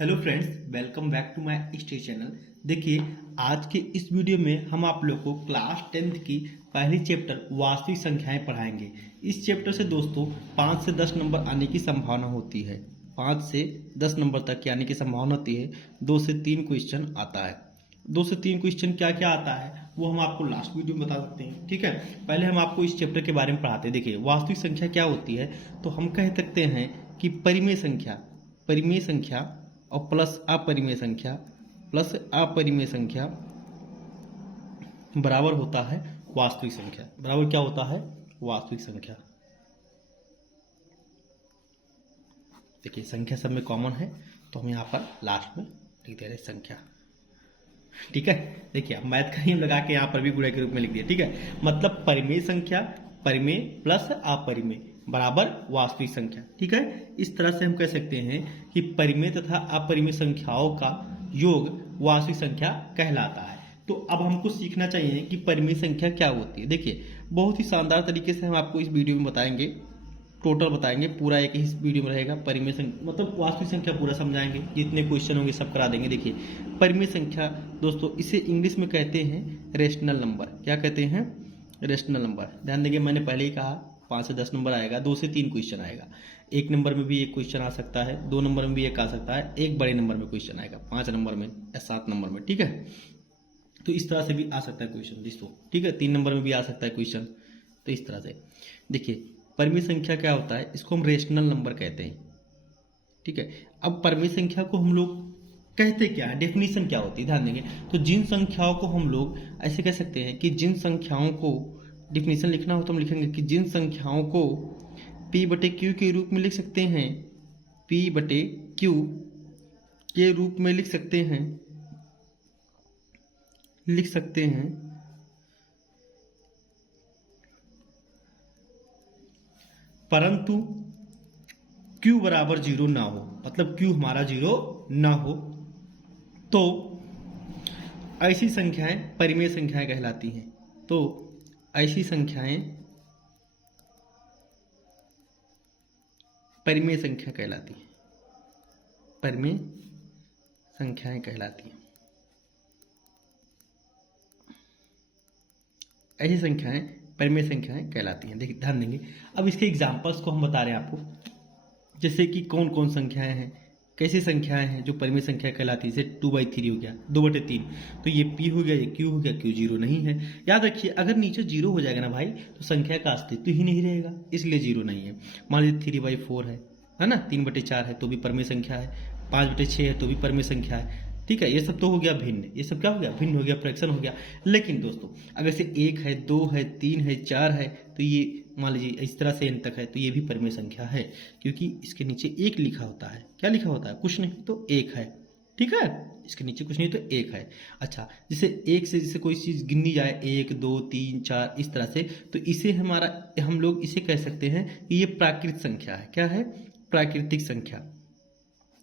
Hello friends, welcome back to my study channel. देखिए, आज के इस वीडियो में हम आप लोग को क्लास 10th की पहली चैप्टर वास्तविक संख्याएं पढ़ाएंगे। इस चैप्टर से दोस्तों 5 से 10 नंबर आने की संभावना होती है। 5 से 10 नंबर तक की आने की संभावना होती है। 2 से 3 क्वेश्चन आता है। 2 से 3 क्वेश्चन क्या क्या आता है वो हम आपको लास्ट वीडियो में बता सकते हैं। ठीक है, पहले हम आपको इस चैप्टर के बारे में पढ़ाते हैं। देखिए, वास्तविक संख्या क्या होती है, तो हम कह सकते हैं कि परिमेय संख्या और प्लस अपरिमेय संख्या बराबर होता है वास्तविक संख्या। बराबर क्या होता है? वास्तविक संख्या। देखिए, संख्या सब में कॉमन है तो हम यहाँ पर लास्ट में लिख दे रहे हैं संख्या। ठीक है, देखिए अब मैथ का नियम लगा के यहाँ पर भी गुणा के रूप में लिख दिया। ठीक है, मतलब परिमेय संख्या, परिमेय प्लस अपरिमेय बराबर वास्तविक संख्या। ठीक है, इस तरह से हम कह सकते हैं कि परिमेय तथा अपरिमेय संख्याओं का योग वास्तविक संख्या कहलाता है। तो अब हमको सीखना चाहिए कि परिमेय संख्या क्या होती है। देखिए, बहुत ही शानदार तरीके से हम आपको इस वीडियो में बताएंगे, टोटल बताएंगे, पूरा एक ही वीडियो में रहेगा। परिमेय संख्या मतलब वास्तविक संख्या पूरा समझाएंगे, जितने क्वेश्चन होंगे सब करा देंगे। देखिए, परिमेय संख्या दोस्तों इसे इंग्लिश में कहते हैं रेशनल नंबर। क्या कहते हैं? Rational number. ध्यान देंगे, मैंने पहले ही कहा 5 से 10 नंबर आएगा, 2 से 3 क्वेश्चन आएगा। 1 नंबर में भी एक क्वेश्चन आ सकता है, 2 नंबर में भी एक आ सकता है, एक बड़े नंबर में क्वेश्चन आएगा, 5 नंबर में या 7 नंबर में। ठीक है, तो इस तरह से भी आ सकता है क्वेश्चन दोस्तों। ठीक है, 3 नंबर में भी आ सकता है क्वेश्चन। तो इस तरह से देखिए, परिमेय संख्या क्या होता है, इसको हम रेशनल नंबर कहते हैं। ठीक है, अब परिमेय संख्या को हम लोग कहते क्या है, डेफिनेशन क्या होती है, ध्यान देंगे। तो जिन संख्याओं को हम लोग ऐसे कह सकते हैं कि जिन संख्याओं को डेफिनेशन लिखना हो तो हम लिखेंगे कि जिन संख्याओं को P/Q के रूप में लिख सकते हैं, P/Q के रूप में लिख सकते हैं परंतु Q बराबर 0 ना हो, मतलब Q हमारा 0 ना हो, तो ऐसी संख्याएं परिमेय संख्याएं कहलाती हैं। तो ऐसी संख्याएं परिमेय संख्या कहलाती हैं। परिमेय संख्याएं कहलाती हैं। ऐसी संख्याएं परिमेय संख्याएं कहलाती हैं। देखिए, ध्यान देंगे, अब इसके एग्जांपल्स को हम बता रहे हैं आपको, जैसे कि कौन कौन संख्याएं हैं, कैसी संख्याएं हैं जो परिमेय संख्या कहलाती है। जैसे 2/3 हो गया, 2/3, तो ये P हो गया, ये Q हो गया। Q 0 नहीं है। याद रखिए, अगर नीचे 0 हो जाएगा ना भाई, तो संख्या का अस्तित्व ही नहीं रहेगा, इसलिए 0 नहीं है। मान लीजिए 3/4 है ना, 3/4 है तो भी परिमेय संख्या है, 5/6 है तो भी परिमेय संख्या है। ठीक है, ये सब तो हो गया भिन्न, ये सब क्या हो गया? भिन्न हो गया, फ्रैक्शन हो गया। लेकिन दोस्तों, अगर से 1 है, 2 है, 3 है, 4 है, तो ये मान लीजिए इस तरह से n तक है, तो ये भी परिमेय संख्या है, क्योंकि इसके नीचे 1 लिखा होता है। क्या लिखा होता है? कुछ नहीं तो 1 है। ठीक है, इसके नीचे कुछ नहीं तो 1 है। अच्छा, जैसे 1 से जैसे कोई चीज गिनी जाए, 1 2 3 4 इस तरह से, तो इसे हम लोग इसे कह सकते हैं कि ये प्राकृत संख्या है। क्या है? प्राकृतिक संख्या।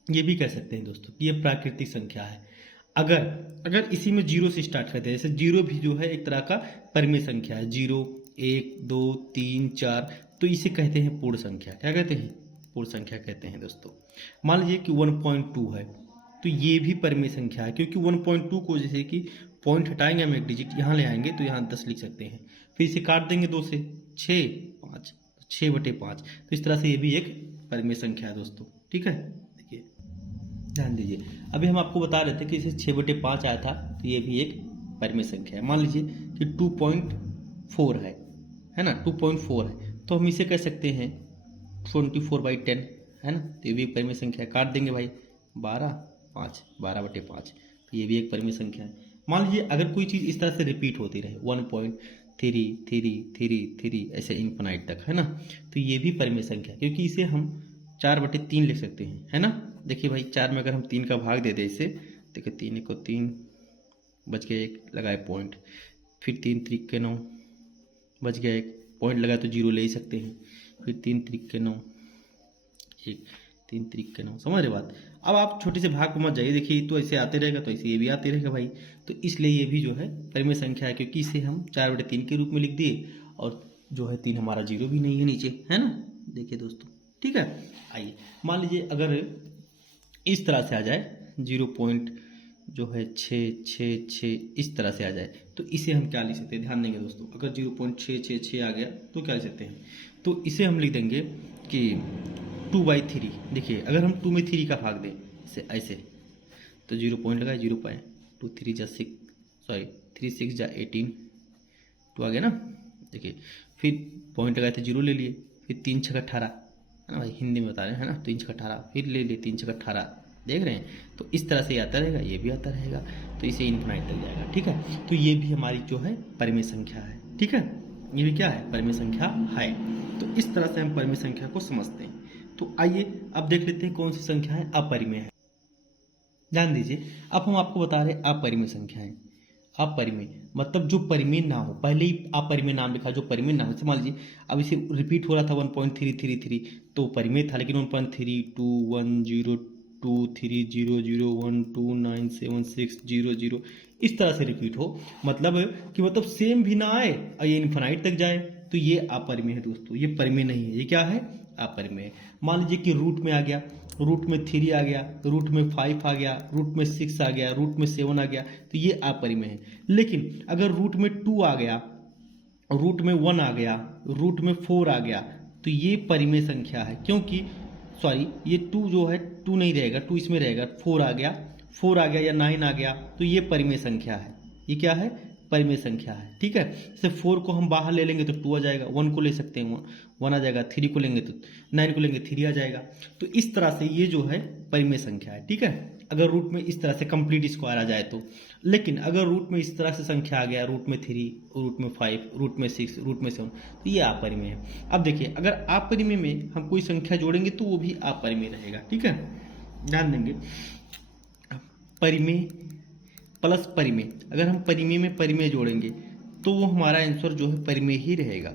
ये भी कह सकते हैं दोस्तों कि ये प्राकृतिक संख्या है। अगर इसी में 0 से स्टार्ट करते हैं, जैसे 0 भी जो है एक तरह का परिमेय संख्या है। 0 1 2 3 4, तो इसे कहते हैं पूर्ण संख्या। क्या कहते हैं? पूर्ण संख्या कहते हैं दोस्तों। मान लीजिए कि 1.2 है, तो ये भी परिमेय संख्या है, क्योंकि 1.2 को जैसे कि पॉइंट हटाएंगे हम, एक डिजिट यहाँ ले आएंगे तो यहाँ 10 लिख सकते हैं, फिर इसे काट देंगे 2 से, 6 5, 6/5, तो इस तरह से ये भी एक परिमेय संख्या है दोस्तों। ठीक है, देखिए ध्यान दीजिए, अभी हम आपको बता रहे थे कि इसे 6/5 आया था, तो ये भी एक परिमेय संख्या है। मान लीजिए कि 2.4 है ना, 2.4 है, तो हम इसे कह सकते हैं 24/10 है ना, तो ये भी एक परिमेय संख्या है। काट देंगे भाई, 12/5, तो ये भी एक परिमेय संख्या है। मान लीजिए अगर कोई चीज़ इस तरह से रिपीट होती रहे, 1.3 ऐसे इन्फिनाइट तक, है ना, तो ये भी परिमेय संख्या, क्योंकि इसे हम 4/3 लिख सकते हैं, है ना। देखिए भाई, 4 में अगर हम 3 का भाग दे दें इसे, देखिए 3 को 3 बच गया, 1 लगाए पॉइंट, फिर 3 3 के 9 बच गया, 1 पॉइंट लगाए तो 0 ले ही सकते हैं, फिर 3 3 के 9 1, 3 3 के 9, समझ रहे बात। अब आप छोटे से भाग को मत जाइए, देखिए तो ऐसे आते रहेगा, तो ऐसे ये भी आते रहेगा भाई, तो इसलिए ये भी जो है परिमेय संख्या है, क्योंकि इसे हम 4/3 के रूप में लिख दिए, और जो है 3 हमारा 0 भी नहीं है नीचे, है ना। देखिए दोस्तों, ठीक है, आइए मान लीजिए अगर इस तरह से आ जाए 0 पॉइंट जो है 666 इस तरह से आ जाए, तो इसे हम क्या लिख सकते हैं, ध्यान देंगे दोस्तों। अगर 0.666 आ गया तो क्या लिख सकते हैं, तो इसे हम लिख देंगे कि 2/3। देखिए अगर हम 2 में 3 का भाग दें इसे ऐसे, तो 0 पॉइंट लगाए 0.2 3 जा 6 सॉरी 3 6 जा 18 तो आ गया ना। देखिए फिर पॉइंट लगाए थे 0 ले लिए, फिर 3 6 18 है ना भाई, हिंदी में बता रहे हैं है ना, 3 6 18 फिर ले लिए 3 6 18, देख रहे हैं। तो इस तरह से आता रहेगा, ये भी आता रहेगा, तो इसे इन्फिनाइट तक जाएगा। ठीक है, तो ये भी हमारी जो है परिमेय संख्या है। ठीक है, ये भी क्या है, परिमेय संख्या है। तो इस तरह से हम परिमेय संख्या को समझते हैं। तो आइए अब देख लेते हैं कौन सी संख्या है अपरिमेय है। ध्यान दीजिए, अब हम आपको बता रहे हैं अपरिमेय संख्याएं। अपरिमेय मतलब जो परिमेय ना हो, पहले ही अपरिमेय नाम लिखा, जो परिमेय ना हो। जैसे मान लीजिए अब इसे रिपीट हो रहा था 1.333 तो परिमेय था, लेकिन 1.32102300129760 इस तरह से रिपीट हो, मतलब कि मतलब सेम भी ना आए और ये इनफाइनाइट तक जाए, तो ये अपरिमेय है दोस्तों, ये परिमेय नहीं है। ये क्या है, अपरिमेय। मान लीजिए कि रूट में आ गया, रूट में 3 आ गया, रूट में 5 आ गया, रूट में 6 आ गया, रूट में 7 आ गया, तो ये अपरिमेय है। लेकिन अगर रूट में 2 आ गया, रूट में 1 आ गया, रूट में 4 आ गया, तो ये परिमेय संख्या है। क्योंकि सॉरी ये 2 जो है 2 नहीं रहेगा, 2 इसमें रहेगा, 4 आ गया, 4 आ गया या 9 आ गया, तो ये परिमेय संख्या है। ये क्या है, परिमेय संख्या है। ठीक है, जैसे 4 को हम बाहर ले लेंगे तो 2 आ जाएगा, 1 को ले सकते हैं 1 आ जाएगा, 3 को लेंगे तो 9 को लेंगे 3 आ जाएगा। तो इस तरह से ये जो है परिमेय संख्या है। ठीक है, अगर रूट में इस तरह से कंप्लीट स्क्वायर आ जाए तो। लेकिन अगर रूट में इस तरह से संख्या आ गया, रूट में 3, रूट में 5, रूट में 6, रूट में 7, तो ये अपरिमेय है। अब देखिए अगर अपरिमेय में हम कोई संख्या जोड़ेंगे तो वो भी अपरिमेय रहेगा। ठीक है, ध्यान देंगे, परिमेय प्लस परिमेय, अगर हम परिमेय में परिमेय जोड़ेंगे तो वो हमारा आंसर जो है परिमेय ही रहेगा।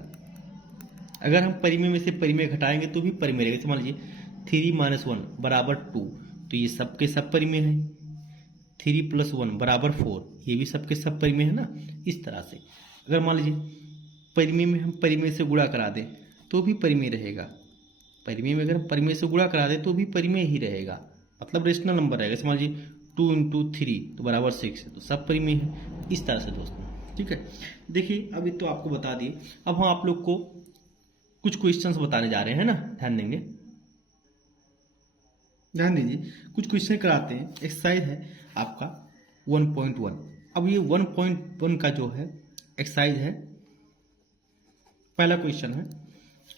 अगर हम परिमेय में से परिमेय घटाएंगे तो भी परिमेय रहेगा। मान लीजिए 3 - 1 बराबर 2, तो ये सबके सब परिमेय है। 3 + 1 बराबर 4, ये भी सबके सब परिमेय है ना। इस तरह से अगर मान लीजिए परिमेय में हम परिमेय से गुणा करा दें तो भी परिमेय रहेगा। परिमेय में अगर हम परिमेय से गुणा करा दें तो भी परिमेय ही रहेगा, मतलब रेशनल नंबर रहेगा। जैसे मान लीजिए 2 × 3 तो बराबर 6, तो सब परिमेय है। इस तरह से दोस्तों। ठीक है, देखिए अभी तो आपको बता दिए, अब हम आप लोग को कुछ क्वेश्चंस बताने जा रहे हैं ना, ध्यान देंगे, ध्यान दीजिए, कुछ क्वेश्चन कराते हैं। एक्सरसाइज है आपका 1.1। अब ये 1.1 का जो है एक्सरसाइज है, पहला क्वेश्चन है,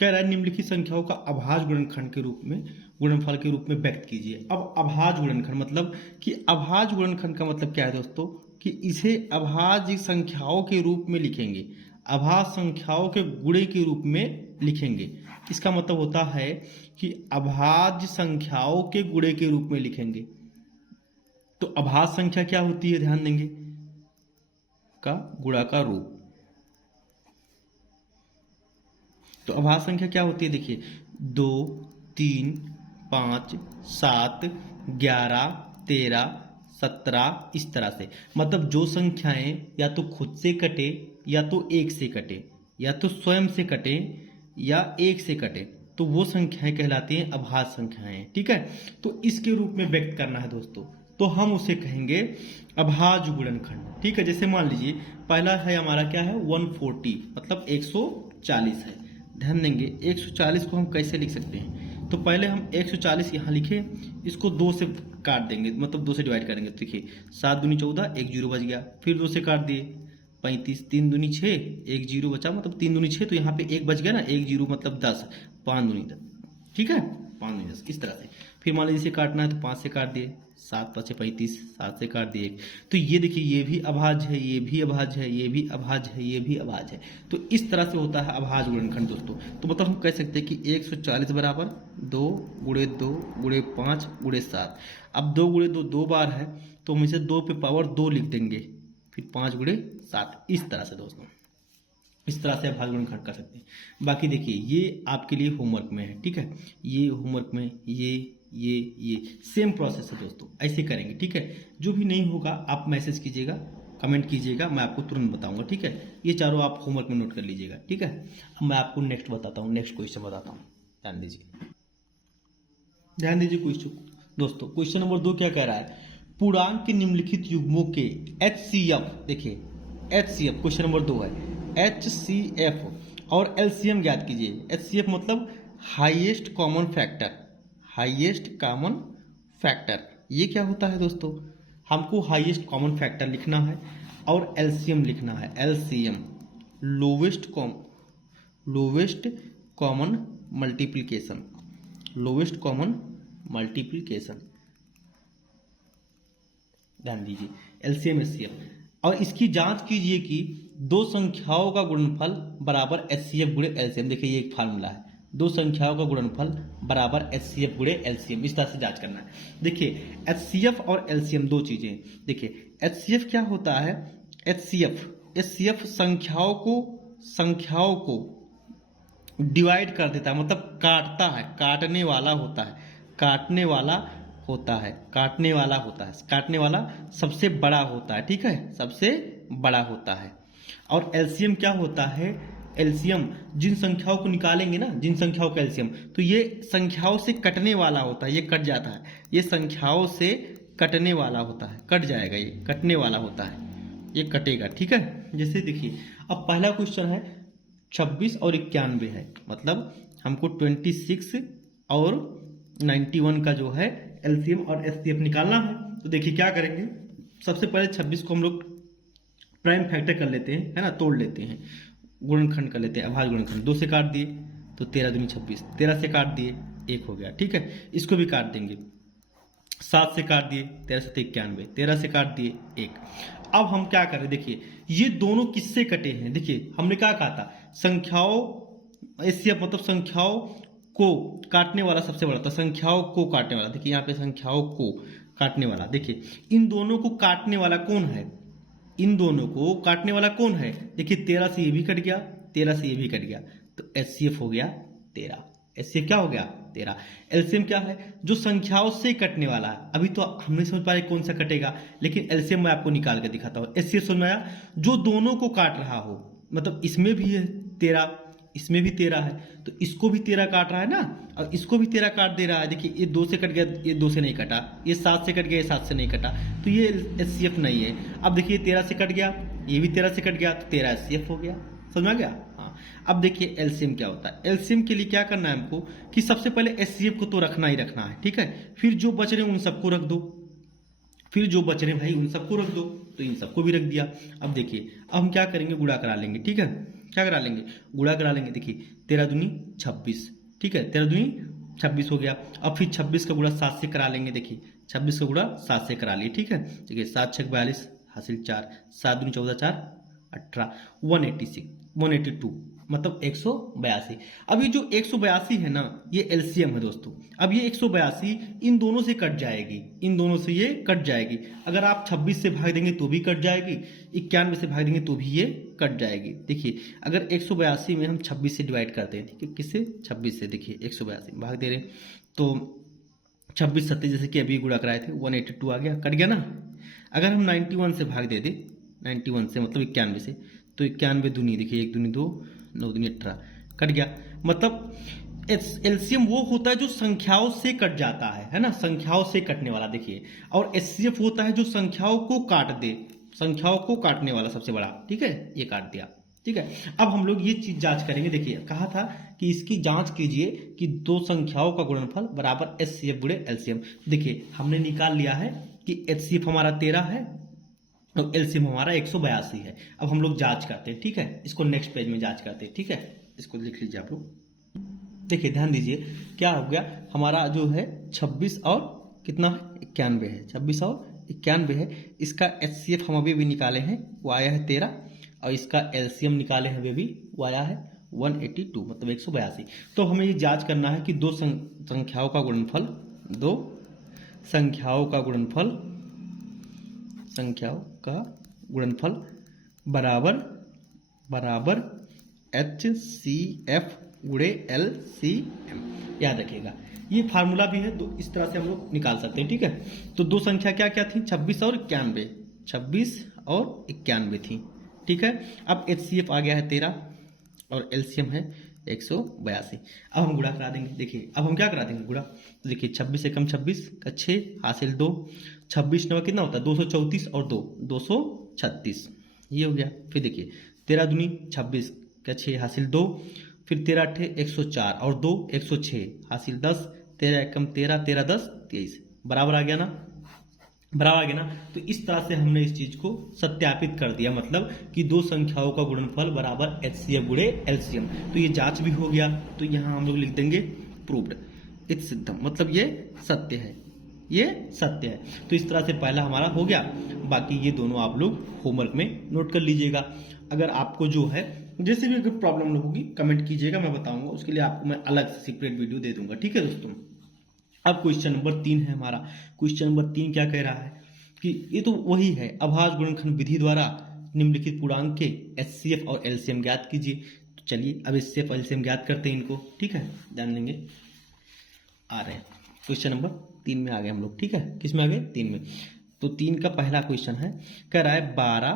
कह रहा है निम्नलिखित संख्याओं का अभाज्य गुणनखंड के रूप में, गुणनफल के रूप में व्यक्त कीजिए। अब अभाज्य गुणनखंड मतलब कि अभाज्य गुणनखंड का मतलब क्या है दोस्तों, कि इसे अभाज्य संख्याओं के रूप में लिखेंगे, अभाज्य संख्याओं के गुणे के रूप में लिखेंगे। इसका मतलब होता है कि अभाज्य संख्याओं के गुणे के रूप में लिखेंगे। तो अभाज्य संख्या क्या होती है, ध्यान देंगे, का गुणा का रूप। तो अभाज्य संख्या क्या होती है, देखिए 2 3 5 7 11 13 17 इस तरह से। मतलब जो संख्याएं या तो खुद से कटे, या तो एक से कटे, या तो स्वयं से कटे, या एक से कटे, तो वो संख्याएं कहलाती हैं अभाज्य संख्याएं। ठीक है, तो इसके रूप में व्यक्त करना है दोस्तों, तो हम उसे कहेंगे अभाज्य गुणनखंड। ठीक है, जैसे मान लीजिए पहला है हमारा क्या है 140, मतलब 140 है। ध्यान देंगे 140 को हम कैसे लिख सकते हैं, तो पहले हम 140 यहाँ लिखे, इसको 2 से काट देंगे, मतलब 2 से डिवाइड करेंगे। तो देखिए 7 दूनी 14, 1 जीरो बच गया, फिर 2 से काट दिए 35, 3 दूनी 6, 1 जीरो बचा, मतलब 3 दूनी 6, तो यहाँ पे 1 बच गया ना, 1 जीरो मतलब 10, 5 दूनी 10। ठीक है, 5 दूनी 10 इस तरह से। फिर मान लीजिए इसे काटना है तो 5 से काट दिए, 7 × 5 = 35, 7 से काट दिए 1। तो ये देखिए ये भी अभाज्य है, ये भी अभाज्य है, ये भी अभाज्य है, ये भी अभाज्य है। तो इस तरह से होता है अभाज्य गुणनखंड दोस्तों। तो मतलब हम कह सकते हैं कि 140 बराबर 2 × 2 × 5 × 7। अब 2 × 2 2 बार है, तो हम इसे 2 पे पावर 2 लिख देंगे, फिर 5 × 7 इस तरह से दोस्तों। इस तरह से अभाज्य गुणनखंड कर सकते हैं। बाकी देखिए ये आपके लिए होमवर्क में है। ठीक है, ये होमवर्क में ये सेम प्रोसेस है दोस्तों, ऐसे करेंगे। ठीक है, जो भी नहीं होगा आप मैसेज कीजिएगा, कमेंट कीजिएगा, मैं आपको तुरंत बताऊंगा। ठीक है, ये चारों आप होमवर्क में नोट कर लीजिएगा। ठीक है, अब मैं आपको नेक्स्ट बताता हूँ, नेक्स्ट क्वेश्चन बताता हूँ। ध्यान दीजिए, ध्यान दीजिए, दोस्तों क्वेश्चन नंबर 2 क्या कह रहा है, पूर्णांक के निम्नलिखित युग्मों के HCF, देखिए HCF क्वेश्चन नंबर 2 है, HCF और LCM ज्ञात कीजिए। HCF मतलब highest common factor, highest common factor, ये क्या होता है दोस्तों, हमको हाईएस्ट कॉमन फैक्टर लिखना है और LCM लिखना है, LCM lowest common multiplication, lowest common multiplication, ध्यान दीजिए LCM HCF। और इसकी जांच कीजिए कि दो संख्याओं का गुणनफल बराबर HCF गुणे LCM, देखिए ये एक फार्मूला है, दो संख्याओं का गुणनफल बराबर HCF गुणे LCM, इस तरह से जांच करना है। देखिए HCF और LCM दो चीजें, देखिए HCF क्या होता है, HCF संख्याओं को डिवाइड कर देता है, मतलब काटता है, काटने वाला होता है, काटने वाला सबसे बड़ा होता है, ठीक है, सबसे बड़ा होता है। और LCM क्या होता है, LCM जिन संख्याओं को निकालेंगे ना, जिन संख्याओं का LCM, तो ये संख्याओं से कटने वाला होता है, ये कट जाता है, ये संख्याओं से कटने वाला होता है, कट जाएगा, ये कटने वाला होता है, ये कटेगा, ठीक है। जैसे देखिए अब पहला क्वेश्चन है 26 और 91 है, मतलब हमको 26 और 91 का जो है LCM और HCF निकालना है। तो देखिए क्या करेंगे, सबसे पहले 26 को हम लोग प्राइम फैक्टर कर लेते हैं, है ना, तोड़ लेते हैं, गुणनखंड कर लेते हैं, अभाज्य गुणनखंड, 2 से काट दिए तो 13 दूनी 26, 13 से काट दिए 1 हो गया, ठीक है। इसको भी काट देंगे, 7 से काट दिए 13 से 91, 13 से काट दिए 1। अब हम क्या कर रहे हैं, देखिए ये दोनों किससे कटे हैं, देखिए हमने क्या कहा था, संख्याओं HCF मतलब संख्याओं को काटने वाला सबसे बड़ा था, संख्याओं को काटने वाला, देखिए यहाँ पे संख्याओं को काटने वाला, देखिए इन दोनों को काटने वाला कौन है, इन दोनों को काटने वाला कौन है, देखिए 13 से ये भी कट गया, 13 से ये भी कट गया, तो HCF हो गया 13, HCF क्या हो गया 13। LCM क्या है, जो संख्याओं से कटने वाला है, अभी तो हमने समझ पाया कौन सा कटेगा, लेकिन LCM मैं आपको निकाल के दिखाता हूँ। HCF समझ में आया, जो दोनों को काट रहा हो, मतलब इसमें भी है 13, इसमें भी 13 है, तो इसको भी 13 काट रहा है ना, और इसको भी 13 काट दे रहा है, देखिए ये 2 से कट गया, ये 2 से नहीं कटा, ये 7 से कट गया, ये 7 से नहीं कटा, तो ये HCF नहीं है। अब देखिए 13 से कट गया, ये भी 13 से कट गया, तो 13 HCF हो गया, समझ में आ गया। हाँ, अब देखिए LCM क्या होता है, LCM के लिए क्या करना है हमको कि सबसे पहले HCF को तो रखना ही रखना है, ठीक है, फिर जो बच रहे उन सबको रख दो, फिर जो बच रहे भाई उन सबको रख दो, तो इन सबको भी रख दिया। अब देखिए अब हम क्या करेंगे, गुणा करा लेंगे, ठीक है, क्या करा लेंगे, गुणा करा लेंगे, देखिए 13 दूनी 26, ठीक है, 13 दूनी 26 हो गया। अब फिर 26 का गुणा 7 से करा लेंगे, देखिए 26 का गुणा 7 से करा लिए, ठीक है, देखिए 7 6 42 हासिल 4, 7 दूनी 14 4 18, 182 मतलब 182। अब ये जो 182 है ना, ये LCM है दोस्तों। अब ये 182 इन दोनों से कट जाएगी, इन दोनों से ये कट जाएगी, अगर आप 26 से भाग देंगे तो भी कट जाएगी, 91 से भाग देंगे तो भी ये कट जाएगी। देखिए अगर 182 में हम 26 से डिवाइड करते हैं, ठीक है, किससे, 26 से, देखिए 182 भाग दे रहे हैं तो 26 7 जैसे कि अभी गुणा कराए थे 182 आ गया, कट गया ना। अगर हम 91 से भाग दे दें, 91 से मतलब 91 से, तो 91 दूनी, देखिए 1 दूनी 2 9 दूनी 18, कट गया। मतलब LCM वो होता है जो संख्याओं से कट जाता है ना, संख्याओं से कटने वाला, देखिए। और HCF होता है जो संख्याओं को काट दे, संख्याओं को काटने वाला सबसे बड़ा, ठीक है, ये काट दिया, ठीक है। अब हम लोग ये चीज जांच करेंगे, देखिए कहा था कि इसकी जांच कीजिए कि दो संख्याओं का गुणनफल बराबर HCF गुणे LCM। देखिए हमने निकाल लिया है कि HCF हमारा 13 है और LCM हमारा 182 है। अब हम लोग जांच करते हैं, ठीक है, इसको नेक्स्ट पेज में जांच करते हैं, ठीक है, इसको लिख लीजिए आप लोग। देखिए ध्यान दीजिए क्या हो गया, हमारा जो है 26 और कितना 91 है, 26 और 91 है। इसका HCF हम अभी भी निकाले हैं, वो आया है 13, और इसका LCM निकाले हैं, वे भी वो आया है 182 मतलब 182। तो हमें ये जांच करना है कि दो संख्याओं का गुणनफल, दो संख्याओं का गुणनफल, संख्याओं का गुणनफल बराबर HCF गुणे LCM। याद रखिएगा ये फार्मूला भी है, तो इस तरह से हम लोग निकाल सकते हैं, ठीक है। तो दो संख्या क्या क्या थी, 26 और 91, 26 और 91 थी, ठीक है। अब HCF आ गया है 13 और LCM है 182। अब हम गुणा करा देंगे। देखिए अब हम क्या करा देंगे गुणा, तो देखिए 26 से कम 26 का 6 हासिल 2, 26 9 कितना होता है 234 और 2 236, ये हो गया। फिर देखिए 13 दूनी 26 का 6 हासिल 2, फिर 13 अट्ठे 104 और 2 106 हासिल 10, 13 एकम 13 13 10 23, बराबर आ गया ना, बराबर आ गया ना। तो इस तरह से हमने इस चीज को सत्यापित कर दिया, मतलब कि दो संख्याओं का गुणनफल बराबर HCF गुणे LCM। तो ये जांच भी हो गया, तो यहां हम लोग लिख देंगे प्रूव्ड, इट्स सिद्धम, मतलब ये सत्य है, ये सत्य है। तो इस तरह से पहला हमारा हो गया। बाकी ये दोनों आप लोग होमवर्क में नोट कर लीजिएगा। अगर आपको जो है जैसे भी अगर प्रॉब्लम होगी कमेंट कीजिएगा, मैं बताऊंगा, उसके लिए आपको मैं अलग से सेपरेट वीडियो दे दूंगा। ठीक है दोस्तों। अब क्वेश्चन नंबर 3 है हमारा। क्वेश्चन नंबर 3 क्या कह रहा है कि ये तो वही है, अभाज्य गुणनखंड विधि द्वारा निम्नलिखित पूर्णांक के HCF और LCM ज्ञात कीजिए। तो चलिए अब HCF और LCM ज्ञात करते हैं इनको। ठीक है, जान लेंगे। आ रहे हैं क्वेश्चन नंबर 3 में आ गए हम लोग। ठीक है, किस में आ गए 3 में। तो 3 का पहला क्वेश्चन है, कह रहा है 12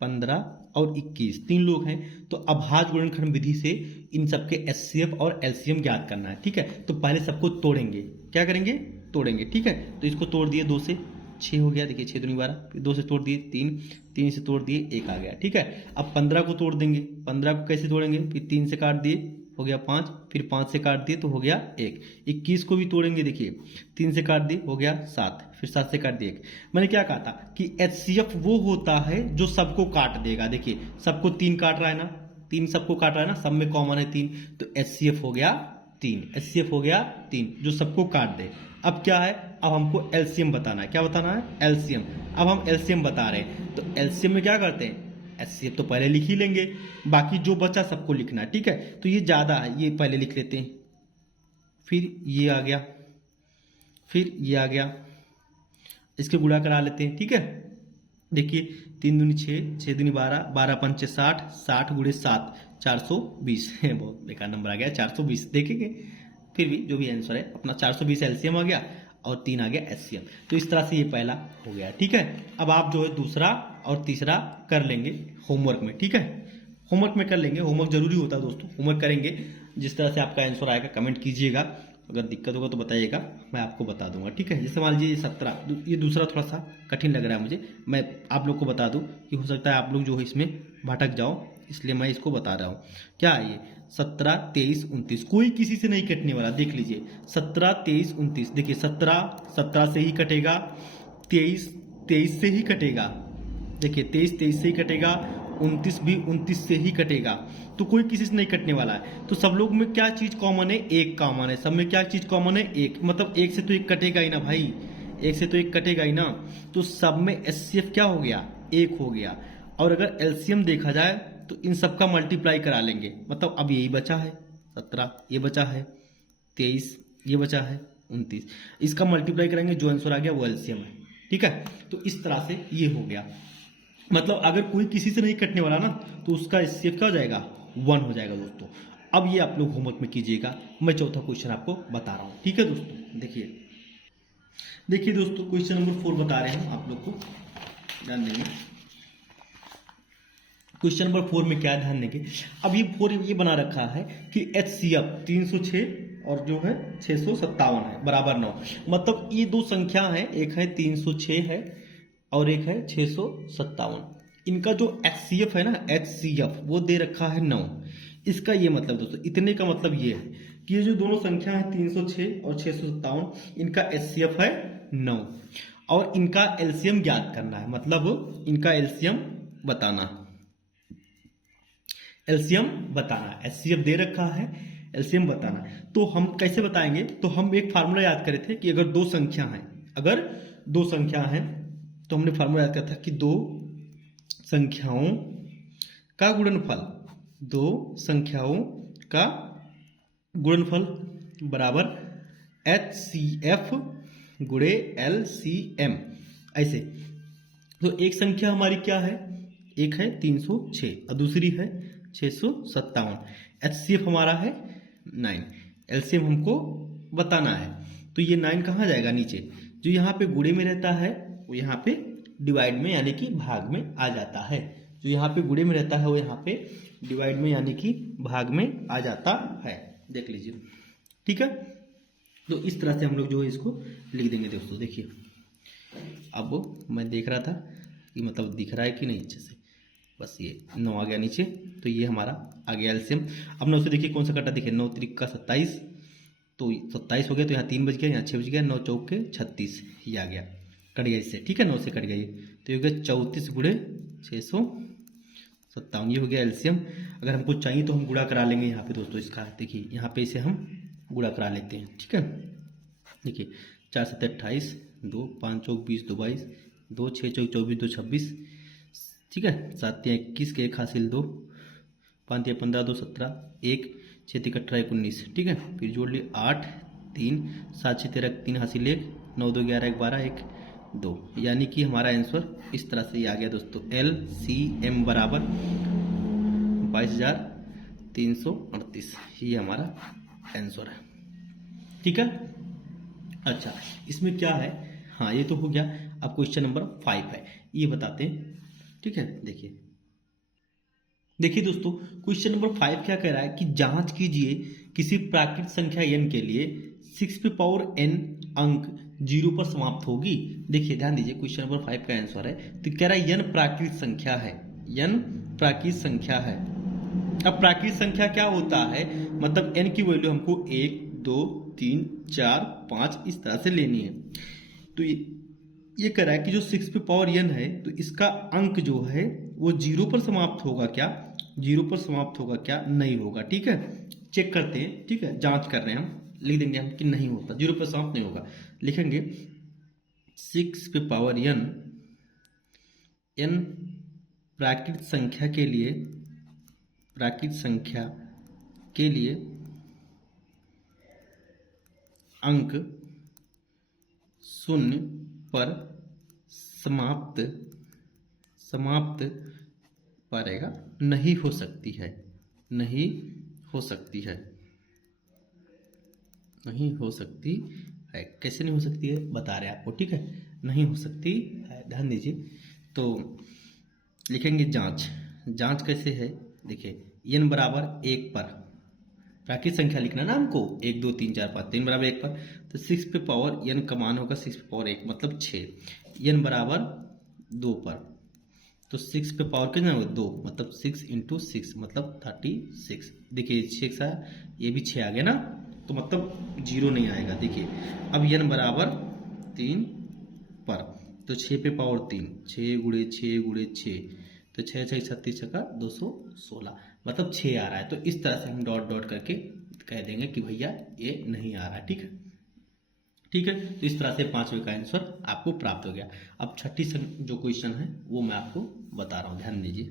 15 और 21 तीन लोग हैं, तो अभाज्य गुणनखंड विधि से इन सबके HCF और LCM ज्ञात करना है। ठीक है, तो पहले सबको तोड़ेंगे, क्या करेंगे तोड़ेंगे। ठीक है, तो इसको तोड़ दिए 2 से 6 हो गया, देखिए 6 दूनी 12, फिर 2 से तोड़ दिए 3, 3 से तोड़ दिए 1 आ गया। ठीक है, अब 15 को तोड़ देंगे, 15 को कैसे तोड़ेंगे, फिर 3 से काट दिए हो गया 5, फिर 5 से काट दिए तो हो गया 1। 21 को भी तोड़ेंगे, देखिए 3 से काट दिए हो गया 7, फिर 7 से काट दिए 1। मैंने क्या कहा था कि HCF वो होता है जो सबको काट देगा। देखिए सबको 3 काट रहा है ना, 3 सबको काट रहा है ना, सब में कॉमन है 3, तो HCF हो गया 3, HCF हो गया 3 जो सबको काट दे। अब क्या है, अब हमको LCM बताना है। क्या बताना है, LCM। अब हम LCM बता रहे हैं, तो LCM में क्या करते हैं, HCF तो पहले लिख ही लेंगे, बाकी जो बचा सबको लिखना है। ठीक है, तो ये ज्यादा है, ये पहले लिख लेते हैं, फिर ये आ गया, फिर ये आ गया, इसके गुणा करा लेते हैं। ठीक है, देखिए 3 दूनी 6, 6 दूनी 12, 12 पंचे 60, 60 गुणे 7 420 बहुत बेकार नंबर आ गया 420। देखेंगे फिर भी जो भी आंसर है अपना 420 LCM आ गया और 3 आ गया HCM। तो इस तरह से ये पहला हो गया। ठीक है, अब आप जो है दूसरा और तीसरा कर लेंगे होमवर्क में। ठीक है, होमवर्क में कर लेंगे, होमवर्क जरूरी होता है दोस्तों, होमवर्क करेंगे। जिस तरह से आपका आंसर आएगा कमेंट कीजिएगा, अगर दिक्कत होगा तो बताइएगा, मैं आपको बता दूंगा। ठीक है, जैसे मान लीजिए 17, ये दूसरा थोड़ा सा कठिन लग रहा है मुझे, मैं आप लोग को बता दूं कि हो सकता है आप लोग जो है इसमें भटक जाओ, इसलिए मैं इसको बता रहा हूँ। क्या है ये 17 23 29, कोई किसी से नहीं कटने वाला। देख लीजिए 17 23 29, देखिए 17 से ही कटेगा, 23 से ही कटेगा, देखिए 23 से ही कटेगा, 29 भी 29 से ही कटेगा, तो कोई किसी से नहीं कटने वाला है। तो सब लोग में क्या चीज कॉमन है, एक कॉमन है, सब में क्या चीज कॉमन है, एक, मतलब एक से तो एक कटेगा ही ना भाई, एक से तो एक कटेगा ही ना। तो सब में HCF क्या हो गया, एक हो गया। और अगर LCM देखा जाए तो इन सबका मल्टीप्लाई करा लेंगे, मतलब अब यही बचा है 17, ये बचा है 23, ये बचा है 29, इसका मल्टीप्लाई करेंगे, जो आंसर आ गया वो LCM है। ठीक है, तो इस तरह से ये हो गया, मतलब अगर कोई किसी से नहीं कटने वाला ना तो उसका HCF क्या हो जाएगा, 1 हो जाएगा दोस्तों। अब ये आप लोग होमवर्क में कीजिएगा, मैं चौथा क्वेश्चन आपको बता रहा हूं। ठीक है दोस्तों, देखिए दोस्तों क्वेश्चन नंबर 4 बता रहे हैं आप लोग को, ध्यान देंगे। क्वेश्चन नंबर 4 में क्या ध्यान देंगे, अब ये 4 ये बना रखा है कि HCF 306 और जो है 657 है बराबर 9, मतलब ये दो संख्या है, एक है 306 है और एक है 657। इनका जो HCF है ना, HCF वो दे रखा है 9। इसका ये मतलब दोस्तों, इतने का मतलब ये है कि ये जो दोनों संख्या है 306 और 657, इनका HCF है 9 और इनका LCM ज्ञात करना है, मतलब इनका LCM बताना, LCM बताना, HCF दे रखा है, LCM बताना। तो हम कैसे बताएंगे, तो हम एक फार्मूला याद करे थे कि अगर दो संख्या हैं तो हमने फार्मूला याद करा था कि दो संख्याओं का गुणनफल बराबर HCF गुणे LCM। ऐसे तो एक संख्या हमारी क्या है, एक है 306 और दूसरी है 657, HCF हमारा है 9, LCM हमको बताना है। तो ये 9 कहाँ जाएगा, नीचे, जो यहाँ पे गुणे में रहता है वो यहाँ पे डिवाइड में यानी कि भाग में आ जाता है। जो यहाँ पे गुणे में रहता है वो यहाँ पे डिवाइड में यानी कि भाग में आ जाता है। देख लीजिए, ठीक है। तो इस तरह से हम लोग जो है इसको लिख देंगे दोस्तों। देखिए अब मैं देख रहा था कि मतलब दिख रहा है कि नहीं अच्छे से, बस ये 9 आ गया नीचे, तो ये हमारा आ गया एलसीएम। अब 9 से देखिए कौन सा कटा, देखिए 9 त्रिक 27, तो 27 हो गया, तो यहाँ 3 बच गया, यहाँ 6 बच गया, 9 चौक के 36, ये आ गया, कट गया इससे, ठीक है, 9 से कट गया ये, तो ये हो गया 34 गुणे 657, ये हो गया एलसीएम। अगर हमको चाहिए तो हम गुणा करा लेंगे यहाँ पे दोस्तों इसका, देखिए यहाँ पे इसे हम गुणा करा लेते हैं, ठीक है। देखिए 4 7 28, 2 5 चौक 20, 2 22, 2 6 चौक 24, 2 26, ठीक है, 7 3 21 के 1 हासिल 2, 5 3 15, 2 17, 1 6 3 18 19, ठीक है, फिर जोड़ लिए 8 3 7 6 13 3 हासिल 1, 9 2 11 1 12 1 2, यानी कि हमारा आंसर इस तरह से ये आ गया दोस्तों, LCM बराबर 22,338, ये हमारा आंसर है, ठीक है। अच्छा इसमें क्या है, हाँ ये तो हो गया। अब क्वेश्चन नंबर 5 है, ये बताते हैं, ठीक है। देखिए दोस्तों, क्वेश्चन नंबर 5 क्या कह रहा है कि जांच कीजिए किसी प्राकृत संख्या n के लिए 6 पे पावर n अंक 0 पर समाप्त होगी। देखिए ध्यान दीजिए, क्वेश्चन नंबर 5 का आंसर है, तो कह रहा है n प्राकृत संख्या है, n प्राकृत संख्या है। अब प्राकृत संख्या क्या होता है, मतलब n की वैल्यू हमको 1 2 3 4 5 इस तरह से लेनी है। तो ये कह रहा है कि जो 6 पे पावर n है, तो इसका अंक जो है वो 0 पर समाप्त होगा क्या, 0 पर समाप्त होगा क्या, नहीं होगा, ठीक है। चेक करते हैं, ठीक है, जांच कर रहे हैं हम, लिख देंगे हम कि नहीं होता, 0 पर समाप्त नहीं होगा। लिखेंगे 6 पे पावर n, n प्राकृत संख्या के लिए, प्राकृत संख्या के लिए अंक 0 पर समाप्त पारेगा, नहीं हो सकती है, नहीं हो सकती है, नहीं हो सकती है। कैसे नहीं हो सकती है बता रहे हैं आपको, ठीक है, नहीं हो सकती है, ध्यान दीजिए। तो लिखेंगे जांच, जांच कैसे है, देखिए n बराबर 1 पर, प्राकृत संख्या लिखना ना हमको, 1 2 3 4 5, 3 बराबर 1 पर, तो 6 पे पावर n का मान होगा 6 पे पावर 1 मतलब 6, n बराबर 2 पर, तो 6 पे पावर कितना होगा 2, मतलब 6 इंटू 6 मतलब 36। देखिए 6 आया, ये भी 6 आ गया ना, तो मतलब 0 नहीं आएगा। देखिए अब n बराबर 3 पर, तो 6 पे पावर 3, 6 गुणे 6 गुणे 6, तो 6 6 36 का 216, मतलब 6 आ रहा है। तो इस तरह से हम डॉट डॉट करके कह देंगे कि भैया ये नहीं आ रहा है, ठीक है, ठीक है। तो इस तरह से 5वें का आंसर आपको प्राप्त हो गया। अब छठी जो क्वेश्चन है वो मैं आपको बता रहा हूँ, ध्यान दीजिए,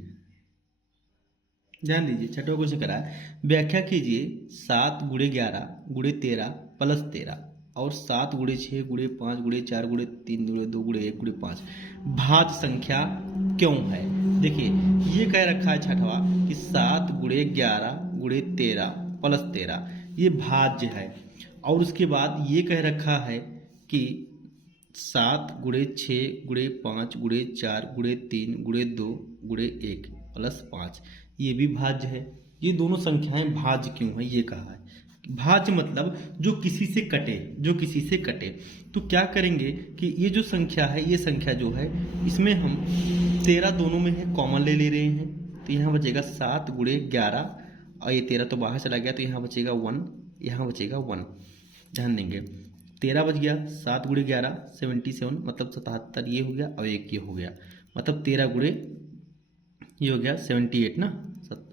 ध्यान दीजिए। छठवा क्वेश्चन करा है, व्याख्या कीजिए 7 गुणे 11 गुणे 13 प्लस 13 और 7 गुणे 6 गुणे 5 गुणे 4 गुणे 3 गुणे 2 गुणे 1 गुणे 5 भाज्य संख्या क्यों है। देखिए ये कह रखा है छठवा कि 7 गुणे 11 गुणे 13 प्लस 13 ये भाज्य है, और उसके बाद ये कह रखा है कि 7 गुणे 6 गुणे 5 गुणे 4 गुणे 3 गुणे 2 गुणे 1 प्लस 5 ये भी भाज्य है। ये दोनों संख्याएं भाज्य क्यों है, ये कहा है। भाज्य मतलब जो किसी से कटे, जो किसी से कटे। तो क्या करेंगे कि ये जो संख्या है, ये संख्या जो है इसमें हम 13 दोनों में है, कॉमन ले रहे हैं, तो यहाँ बचेगा 7 गुणे 11 और ये 13 तो बाहर चला गया, तो यहाँ बचेगा 1, यहाँ बचेगा 1, ध्यान देंगे 13 बच गया, 7 गुणे 11 77 मतलब 77, ये हो गया, और एक ये हो गया, मतलब 13 गुणे ये हो गया 78 ना,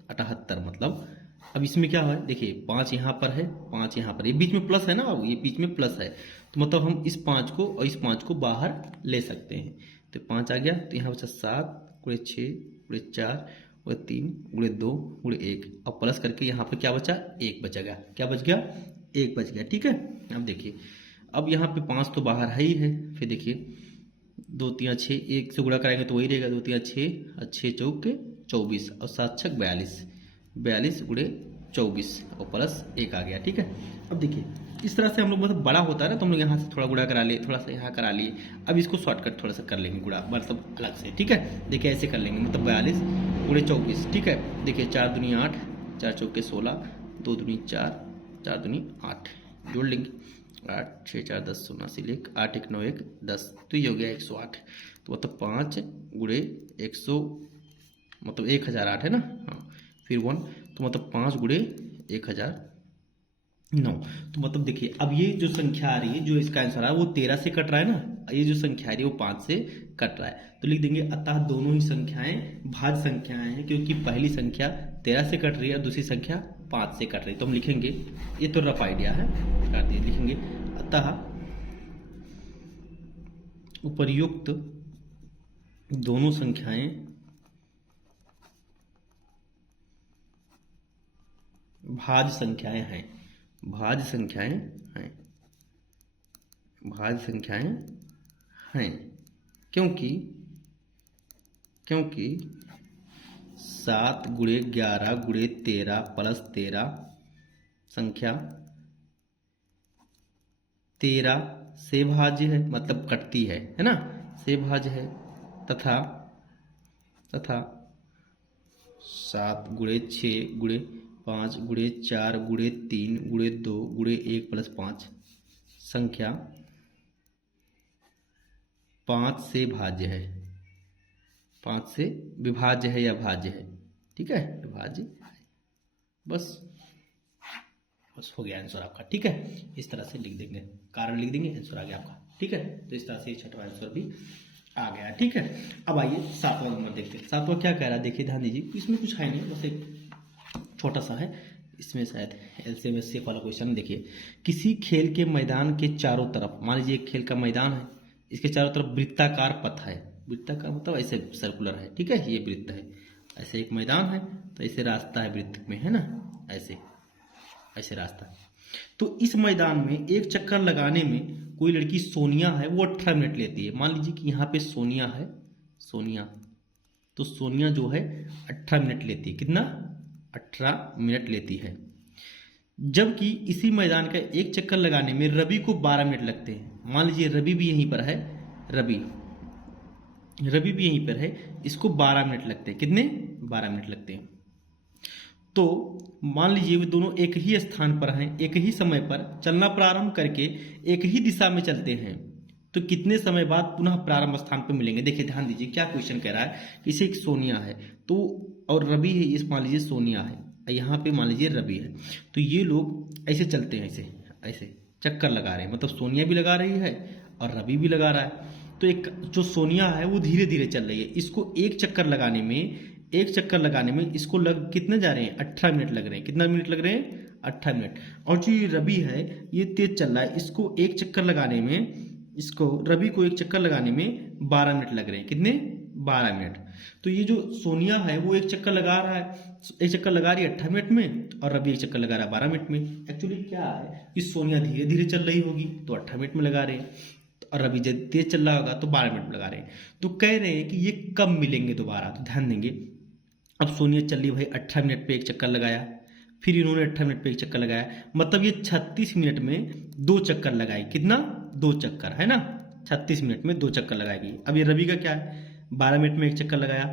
78 मतलब। अब इसमें क्या है, देखिए 5 यहाँ पर है, 5 यहाँ पर, ये बीच में प्लस है ना, अब ये बीच में प्लस है, तो मतलब हम इस 5 को और इस 5 को बाहर ले सकते हैं, तो 5 आ गया, तो यहाँ बचा 7 गुणे 6 गुणे 4 गुणे 3 गुणे 2 गुणे 1, और प्लस करके यहाँ पर क्या बचा, 1 बचेगा, क्या बच गया, 1 बच गया, ठीक है। अब देखिए, अब यहाँ पे 5 तो बाहर है ही है, फिर देखिए 2 3 6, 1 से गुणा कराएंगे तो वही रहेगा, 2 3 6 और 6 चौके 24 और 7 6 42 गुणे 24 और प्लस 1 आ गया, ठीक है। अब देखिए इस तरह से हम लोग मतलब बड़ा होता है ना, तो हम लोग यहाँ से थोड़ा गुणा करा लिए, थोड़ा सा यहाँ करा लिए। अब इसको शॉर्टकट थोड़ा सा कर लेंगे गुणा, मतलब अलग से, ठीक है। देखिए ऐसे कर लेंगे, मतलब 42 गुणे 24, ठीक है। देखिए 4 दूनी 8, 4 चौके 16, 2 दूनी 4, 4 दूनी 8, जोड़ लेंगे। 8 6 4 10 16 से 1, 8 1 9 1 10, तो ये हो गया 108। तो मतलब 5 गुणे 100 मतलब 1008 है ना, हाँ। फिर 1, तो मतलब 5 गुणे 1009। तो मतलब देखिए अब ये जो संख्या आ रही है, जो इसका आंसर आ रहा है वो 13 से कट रहा है ना, ये जो संख्या आ रही है वो 5 से कट रहा है। तो लिख देंगे अतः दोनों ही संख्याएं भाज्य संख्याएं हैं, क्योंकि पहली संख्या 13 से कट रही है और दूसरी संख्या 5 से कट रही है। तो हम लिखेंगे, ये तो रफ आइडिया है, कर दिए, लिखेंगे अतः उपर्युक्त दोनों संख्याएं भाज्य संख्याएं हैं, भाज्य संख्याएं हैं, भाज्य संख्याएं हैं, क्योंकि 7 गुणे 11 गुणे 13 प्लस 13 संख्या 13 से भाज्य है, मतलब कटती है ना, से भाज्य है। तथा 7 गुणे 6 गुणे 5 गुणे 4 गुणे 3 गुणे 2 गुणे 1 प्लस 5 संख्या 5 से भाज्य है, 5 से विभाज्य है या भाज्य है, ठीक है, विभाज्य है। बस हो गया आंसर आपका, ठीक है। इस तरह से लिख देंगे, कारण लिख देंगे, आंसर आ गया आपका, ठीक है। तो इस तरह से छठवां आंसर भी आ गया, ठीक है। अब आइए 7वां नंबर देखते हैं। 7वां क्या कह रहा है, देखिए ध्यान दीजिए, इसमें कुछ है नहीं, बस एक छोटा सा है, इसमें शायद एलसीएम एचसीएफ वाला क्वेश्चन। देखिए किसी खेल के मैदान के चारों तरफ, मान लीजिए एक खेल का मैदान है, इसके चारों तरफ वृत्ताकार पथ है, वृत्ताकार मतलब ऐसे सर्कुलर है, ठीक है, ये वृत्त है। ऐसे एक मैदान है तो ऐसे रास्ता है वृत्त में, है ना, ऐसे रास्ता। तो इस मैदान में एक चक्कर लगाने में कोई लड़की सोनिया है, वो 18 मिनट लेती है। मान लीजिए कि यहाँ पे सोनिया है, सोनिया, तो सोनिया जो है 18 मिनट लेती है, कितना, 18 मिनट लेती है। जबकि इसी मैदान का एक चक्कर लगाने में रवि को 12 मिनट लगते हैं। मान लीजिए रवि भी यहीं पर है, रवि भी यहीं पर है, इसको 12 मिनट लगते हैं, कितने, 12 मिनट लगते हैं। तो मान लीजिए वे दोनों एक ही स्थान पर हैं, एक ही समय पर चलना प्रारंभ करके एक ही दिशा में चलते हैं, तो कितने समय बाद पुनः प्रारंभ स्थान पर मिलेंगे। देखिए ध्यान दीजिए क्या क्वेश्चन कह रहा है, इसे एक सोनिया है तो और रवि है, इस मान लीजिए सोनिया है, यहाँ पे मान लीजिए रवि है, तो ये लोग ऐसे चलते हैं, ऐसे चक्कर लगा रहे हैं, मतलब सोनिया भी लगा रही है और रवि भी लगा रहा है। तो एक जो सोनिया है वो धीरे धीरे चल रही है, इसको एक चक्कर लगाने में इसको कितने जा रहे हैं, 18 मिनट लग रहे हैं। कितना मिनट लग रहे हैं, 18 मिनट। और जो ये रवि है ये तेज चल रहा है, इसको एक चक्कर लगाने में, रवि को एक चक्कर लगाने में 12 मिनट लग रहे हैं, कितने, 12 मिनट। तो ये जो सोनिया है वो एक चक्कर लगा रहा है, एक चक्कर लगा रही है 18 मिनट में, और रवि एक चक्कर लगा रहा है 12 मिनट में। एक्चुअली क्या है कि सोनिया धीरे धीरे चल रही होगी तो 18 मिनट में लगा रहे हैं, और रवि जब तेज चल रहा होगा तो 12 मिनट में लगा रहे हैं। तो कह रहे हैं कि ये कब मिलेंगे दोबारा, तो ध्यान देंगे। अब सोनिया चल रही भाई 18 मिनट पे एक चक्कर लगाया, फिर इन्होंने 18 मिनट पे एक चक्कर लगाया, मतलब ये 36 मिनट में 2 चक्कर लगाए, कितना, 2 चक्कर, है ना, 36 मिनट में 2 चक्कर लगाएगी। अब ये रवि का क्या है, 12 मिनट में एक चक्कर लगाया,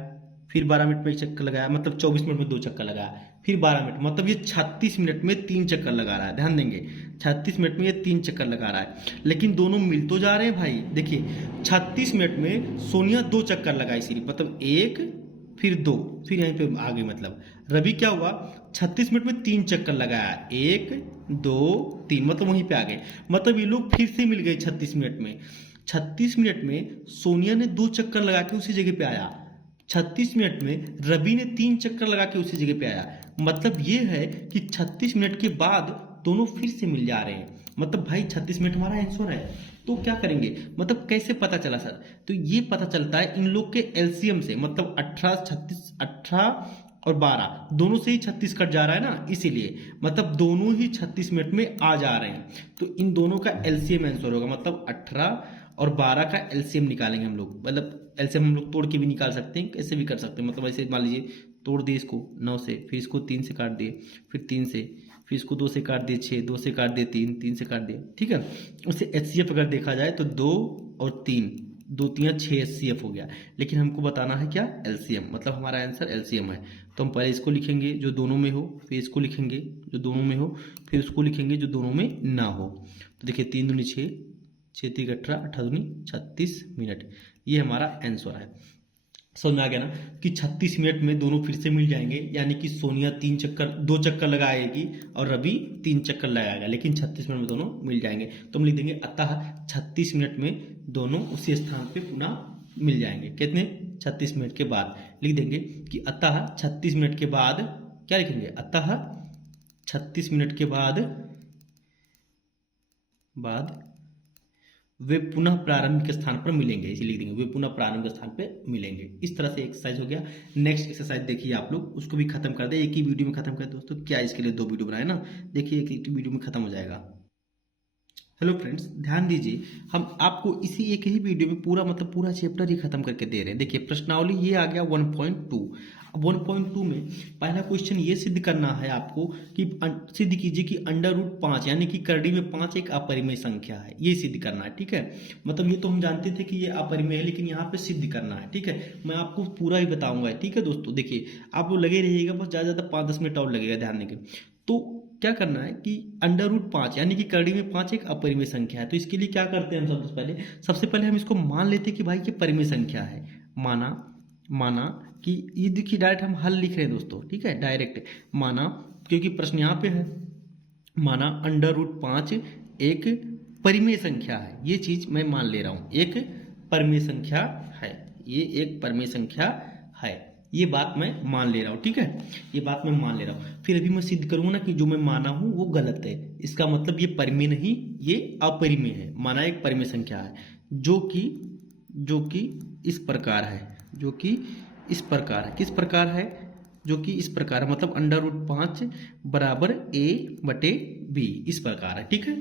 फिर 12 मिनट में एक चक्कर लगाया, मतलब 24 मिनट में 2 चक्कर लगाया, फिर 12 मिनट, मतलब ये 36 मिनट में 3 चक्कर लगा रहा है। ध्यान देंगे 36 मिनट में ये 3 चक्कर लगा रहा है, लेकिन दोनों मिल तो जा रहे हैं भाई। देखिए 36 मिनट में सोनिया 2 चक्कर लगाई सिर्फ, मतलब 1 फिर 2, फिर यहीं पे आगे, मतलब रवि क्या हुआ 36 मिनट में 3 चक्कर लगाया, 1 2 3, मतलब वहीं पे आ गए, मतलब ये लोग फिर से मिल गए 36 मिनट में। 36 मिनट में सोनिया ने 2 चक्कर लगा के उसी जगह पे आया, 36 मिनट में रवि ने 3 चक्कर लगा के उसी जगह पे आया। मतलब ये है कि 36 मिनट के बाद दोनों फिर से मिल जा रहे हैं, मतलब भाई 36 मिनट हमारा आंसर है। तो क्या करेंगे, मतलब कैसे पता चला सर, तो ये पता चलता है इन लोग के एलसीएम से, मतलब 18 36 18 और 12 दोनों से ही 36 कट जा रहा है ना, इसीलिए मतलब दोनों ही 36 मिनट में आ जा रहे हैं। तो इन दोनों का एलसीएम आंसर होगा, मतलब 18 और 12 का एलसीएम निकालेंगे हम लोग, मतलब एलसीएम हम लोग तोड़ के भी निकाल सकते हैं, कैसे भी कर सकते हैं, मतलब ऐसे मान लीजिए तोड़ दिए इसको 9 से, फिर इसको 3 से काट दिए, फिर 3 से, फिर इसको 2 से काट दिए 6, 2 से काट दिए 3, 3 से काट दिए, ठीक है। उससे HCF अगर देखा जाए तो 2 और 3, 2 3 6 HCF हो गया। लेकिन हमको बताना है क्या, LCM, मतलब हमारा आंसर LCM है। तो हम पहले इसको लिखेंगे जो दोनों में हो, फिर इसको लिखेंगे जो दोनों में हो, फिर उसको लिखेंगे जो दोनों में ना हो। तो देखिए 3 दूनी 6, 6 3 18, 18 दूनी 36 मिनट, ये हमारा आंसर है। समझ में आ गया ना कि 36 मिनट में दोनों फिर से मिल जाएंगे, यानी कि सोनिया 2 चक्कर लगाएगी और रवि 3 चक्कर लगाएगा, लेकिन 36 मिनट में दोनों मिल जाएंगे। तो हम लिख देंगे अतः 36 मिनट में दोनों उसी स्थान पे पुनः मिल जाएंगे। कितने, 36 मिनट के बाद लिख देंगे कि अतः 36 मिनट के बाद क्या लिखेंगे, अतः 36 मिनट के बाद वे पुनः प्रारंभिक स्थान पर मिलेंगे, इसे लिख देंगे वे पुनः प्रारंभिक स्थान पर मिलेंगे। इस तरह से एक्सरसाइज हो गया। नेक्स्ट एक्सरसाइज देखिए आप लोग, उसको भी खत्म कर दे, एक ही वीडियो में खत्म कर दे दोस्तों, क्या इसके लिए 2 वीडियो बनाए ना, देखिए एक वीडियो में खत्म हो जाएगा। हेलो फ्रेंड्स, ध्यान दीजिए, हम आपको इसी एक ही वीडियो में पूरा चैप्टर ही खत्म करके दे रहे हैं। देखिए प्रश्नावली ये आ गया 1.2। अब 1.2 में पहला क्वेश्चन ये सिद्ध करना है आपको कि सिद्ध कीजिए कि √5 यानी कि करड़ी में 5 एक अपरिमेय संख्या है, ये सिद्ध करना है, ठीक है। मतलब ये तो हम जानते थे कि ये अपरिमेय है, लेकिन यहाँ पे सिद्ध करना है, ठीक है। मैं आपको पूरा ही बताऊंगा, ठीक है दोस्तों। देखिए आप लोग लगे रहिएगा, बस ज़्यादा 5-10 मिनट और लगेगा, ध्यान देंगे। तो क्या करना है कि √5 यानी कि करड़ी में 5 एक अपरिमेय संख्या है। तो इसके लिए क्या करते हैं हम, सबसे पहले हम इसको मान लेते हैं कि भाई ये परिमेय संख्या है। माना कि ये देखिए डायरेक्ट हम हल लिख रहे हैं दोस्तों, ठीक है, डायरेक्ट माना, क्योंकि प्रश्न यहाँ पे है। माना √5 एक परिमेय संख्या है, ये चीज मैं मान ले रहा हूं, एक परिमेय संख्या है, ये एक परिमेय संख्या है, ये बात मैं मान ले रहा हूँ, ठीक है, ये बात मैं मान ले रहा हूँ। फिर अभी मैं सिद्ध करूंगा ना कि जो मैं माना हूं वो गलत है, इसका मतलब ये परिमेय नहीं, ये अपरिमेय है। माना एक परिमेय संख्या है जो कि इस प्रकार है, जो कि इस प्रकार है, किस प्रकार है, जो कि इस प्रकार है, मतलब √5 बराबर a/b, इस प्रकार है, ठीक है।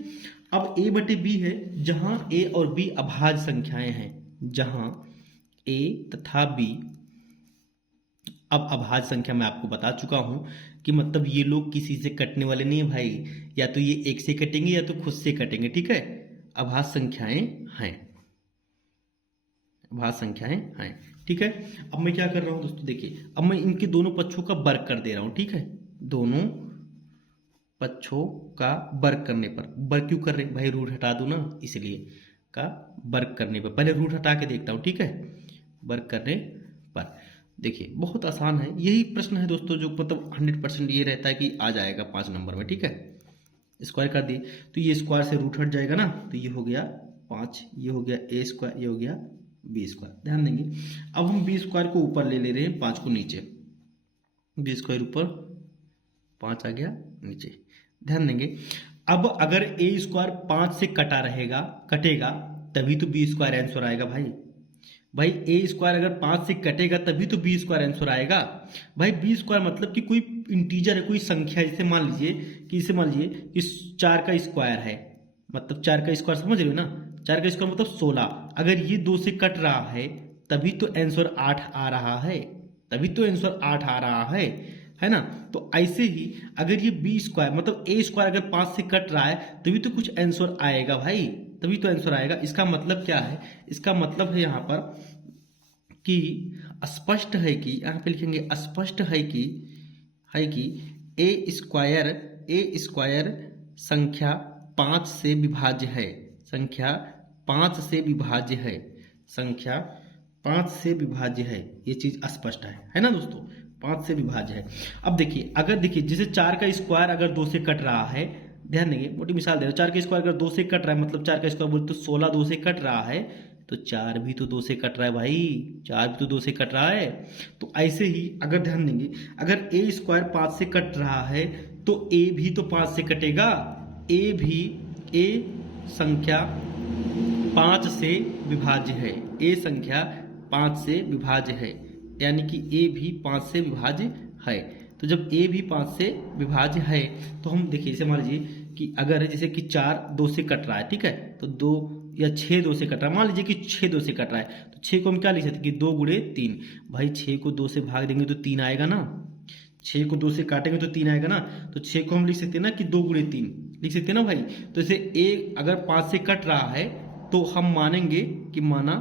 अब a/b है जहां a और b अभाज्य संख्याएं हैं, जहां a तथा b अब अभाज्य संख्या मैं आपको बता चुका हूं कि मतलब ये लोग किसी से कटने वाले नहीं है भाई, या तो ये एक से कटेंगे या तो खुद से कटेंगे, ठीक है। अभाज्य संख्याएं हैं, अभाज्य संख्याएं हैं, ठीक है। अब मैं क्या कर रहा हूं दोस्तों, देखिए अब मैं इनके दोनों पक्षों का वर्ग कर दे रहा हूं, ठीक है। दोनों पक्षों का वर्ग करने पर, वर्ग क्यों कर रहे हैं भाई, रूट हटा दूं ना, इसलिए का वर्ग करने पर, पहले रूट हटा के देखता हूं, ठीक है। वर्ग करने पर देखिए बहुत आसान है, यही प्रश्न है दोस्तों जो मतलब 100% ये रहता है कि आ जाएगा 5 नंबर में, ठीक है। स्क्वायर कर दिए तो ये स्क्वायर से रूट हट जाएगा ना, तो ये हो गया 5, ये हो गया a², ये हो गया b²। ध्यान देंगे अब हम b² को ऊपर ले रहे हैं, 5 को नीचे, b² ऊपर, 5 आ गया नीचे। ध्यान देंगे अब अगर a² 5 से कटेगा तभी तो b² आंसर आएगा भाई a² अगर 5 से कटेगा तभी तो b² आंसर आएगा भाई। b² मतलब कि कोई इंटीजर है, कोई संख्या, जैसे मान लीजिए कि 4 का स्क्वायर है, मतलब 4 का स्क्वायर समझ रहे हो ना, 4 का स्क्वायर मतलब 16। अगर ये 2 से कट रहा है तभी तो आंसर 8 आ रहा है, तभी तो आंसर 8 आ रहा है ना। तो ऐसे ही अगर ये b² मतलब a² अगर 5 से कट रहा है तभी तो कुछ आंसर आएगा भाई, तभी तो आंसर आएगा। इसका मतलब क्या है, इसका मतलब है यहाँ पर कि स्पष्ट है कि, यहाँ पे लिखेंगे स्पष्ट है कि a² संख्या 5 से विभाज्य है, संख्या 5 से विभाज्य है, संख्या 5 से विभाज्य है, ये चीज स्पष्ट है ना दोस्तों, 5 से विभाज्य है। अब देखिए अगर देखिए जैसे 4 का स्क्वायर अगर 2 से कट रहा है, ध्यान देंगे मोटी मिसाल दे रहा हूं, 4 का स्क्वायर अगर 2 से कट रहा है, मतलब 4 का स्क्वायर बोलते तो 16 2 से कट रहा है, तो 4 भी तो 2 से कट रहा है भाई, 4 भी तो 2 से कट रहा है। तो ऐसे ही अगर ध्यान देंगे अगर a² 5 से कट रहा है तो a भी तो 5 से कटेगा, a संख्या 5 से विभाज्य है, a संख्या 5 से विभाज्य है, यानी कि a भी 5 से विभाज्य है। तो जब a भी 5 से विभाज्य है तो हम देखिए जैसे मान लीजिए कि अगर जैसे कि 4 2 से कट रहा है, ठीक है, तो 2 या 6 2 से कट रहा है, मान लीजिए कि 6 2 से कट रहा है, तो 6 को हम क्या लिख सकते हैं कि 2 × 3 भाई, 6 को 2 से भाग देंगे तो 3 आएगा ना, 6 को 2 से काटेंगे तो 3 आएगा ना, तो 6 को हम लिख सकते हैं ना कि 2 गुणे 3 लिख सकते हैं ना भाई। तो इसे a अगर 5 से कट रहा है तो हम मानेंगे कि माना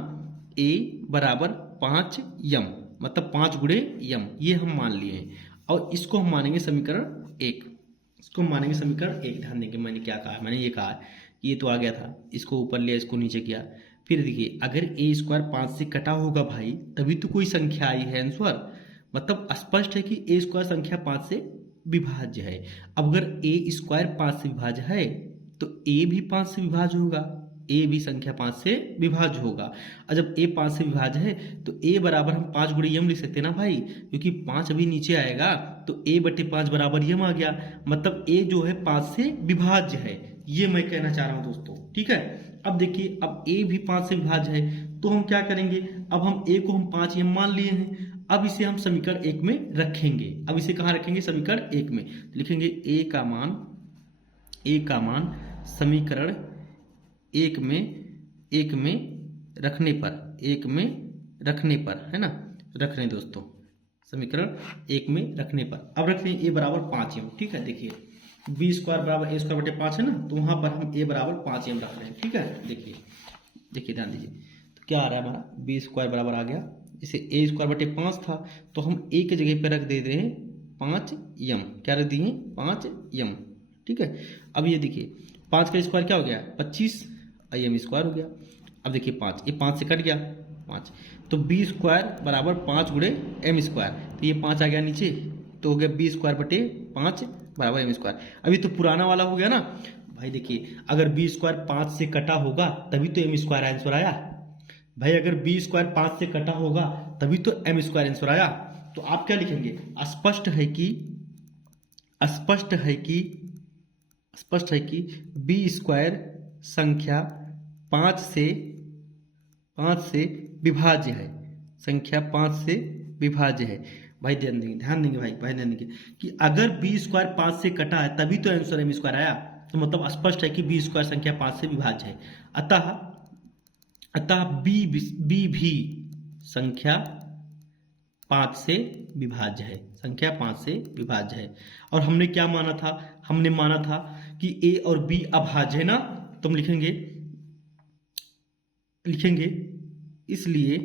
a बराबर 5 यम, मतलब 5 गुणे यम, ये हम मान लिए हैं। और इसको हम मानेंगे समीकरण 1, इसको मानेंगे समीकरण 1। ध्यान देंगे मैंने क्या कहा, मैंने ये कहा कि ये तो आ गया था, इसको ऊपर लिया, इसको नीचे किया। फिर देखिए अगर a स्क्वायर 5 से कटा होगा भाई तभी तो कोई संख्या आई है आंसर, मतलब स्पष्ट है कि a स्क्वायर संख्या 5 से विभाज्य है। अब अगर a स्क्वायर 5 से विभाज्य है तो a भी 5 से विभाज्य होगा, a भी संख्या 5 से विभाज्य होगा। और जब a 5 से विभाज्य है तो a बराबर हम 5 गुणे यम लिख सकते हैं ना भाई, क्योंकि 5 अभी नीचे आएगा तो a बटे 5 बराबर यम आ गया, मतलब a जो है 5 से विभाज्य है, ये मैं कहना चाह रहा हूं दोस्तों। ठीक है, अब देखिए अब a भी 5 से विभाज्य है तो हम क्या करेंगे, अब हम a को हम 5 यम मान लिए हैं, अब इसे हम समीकरण 1 में रखेंगे। अब इसे कहाँ रखेंगे, समीकरण 1 में। तो लिखेंगे a का मान समीकरण 1 में रखने पर है ना, रख रहे हैं दोस्तों, समीकरण 1 में रखने पर। अब रखते हैं a बराबर 5 यम। ठीक है, देखिए b स्क्वायर बराबर a स्क्वायर बटे 5 है ना, तो वहां पर हम a बराबर 5 यम रख रहे हैं। ठीक है, देखिए ध्यान दीजिए, तो क्या आ रहा है हमारा, b स्क्वायर बराबर आ गया, इसे a स्क्वायर बटे 5 था तो हम a की जगह पे रख दे रहे हैं 5 यम। क्या रख दिए, 5 यम। ठीक है, अब ये देखिए 5 का स्क्वायर क्या हो गया, 25 यम स्क्वायर हो गया। अब देखिए 5, ये 5 से कट गया 5, तो b स्क्वायर बराबर 5 गुणे एम स्क्वायर, तो ये 5 आ गया नीचे, तो हो गया b स्क्वायर बटे 5 बराबर एम स्क्वायर। अभी तो पुराना वाला हो गया ना भाई, देखिए अगर b स्क्वायर 5 से कटा होगा तभी तो एम स्क्वायर आंसर आया भाई, अगर b स्क्वायर 5 से कटा होगा तभी तो एम स्क्वायर आंसर आया। तो आप क्या लिखेंगे, स्पष्ट है कि b स्क्वायर संख्या 5 से विभाज्य है, संख्या 5 से विभाज्य है। भाई ध्यान देंगे भाई ध्यान देंगे कि अगर b स्क्वायर 5 से कटा है तभी तो आंसर एम स्क्वायर आया, तो मतलब स्पष्ट है कि b स्क्वायर संख्या 5 से विभाज्य है। अतः b भी संख्या 5 से विभाज्य है, संख्या 5 से विभाज्य है। और हमने क्या माना था, हमने माना था कि a और b अभाज्य है ना, तो हम लिखेंगे इसलिए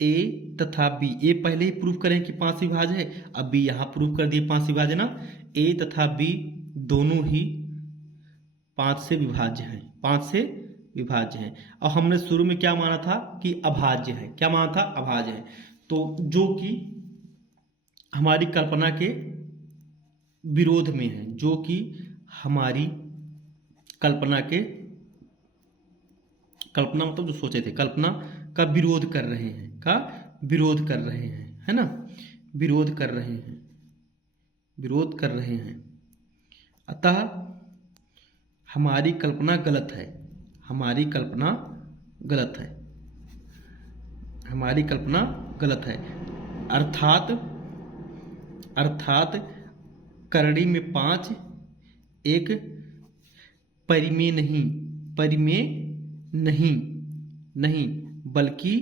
a तथा b, a पहले ही प्रूफ करें कि 5 से विभाज्य है, अब b यहां प्रूफ कर दिए 5 से विभाज्य ना, a तथा b दोनों ही 5 से विभाज्य हैं, 5 से विभाज्य हैं। और हमने शुरू में क्या माना था कि अभाज्य है, क्या माना था, अभाज्य है, तो जो कि हमारी कल्पना के विरोध में है, जो कि हमारी कल्पना मतलब जो सोचे थे, कल्पना का विरोध कर रहे हैं, है ना, विरोध कर रहे हैं। अतः हमारी कल्पना गलत है, अर्थात करड़ी में 5 एक परिमेय नहीं बल्कि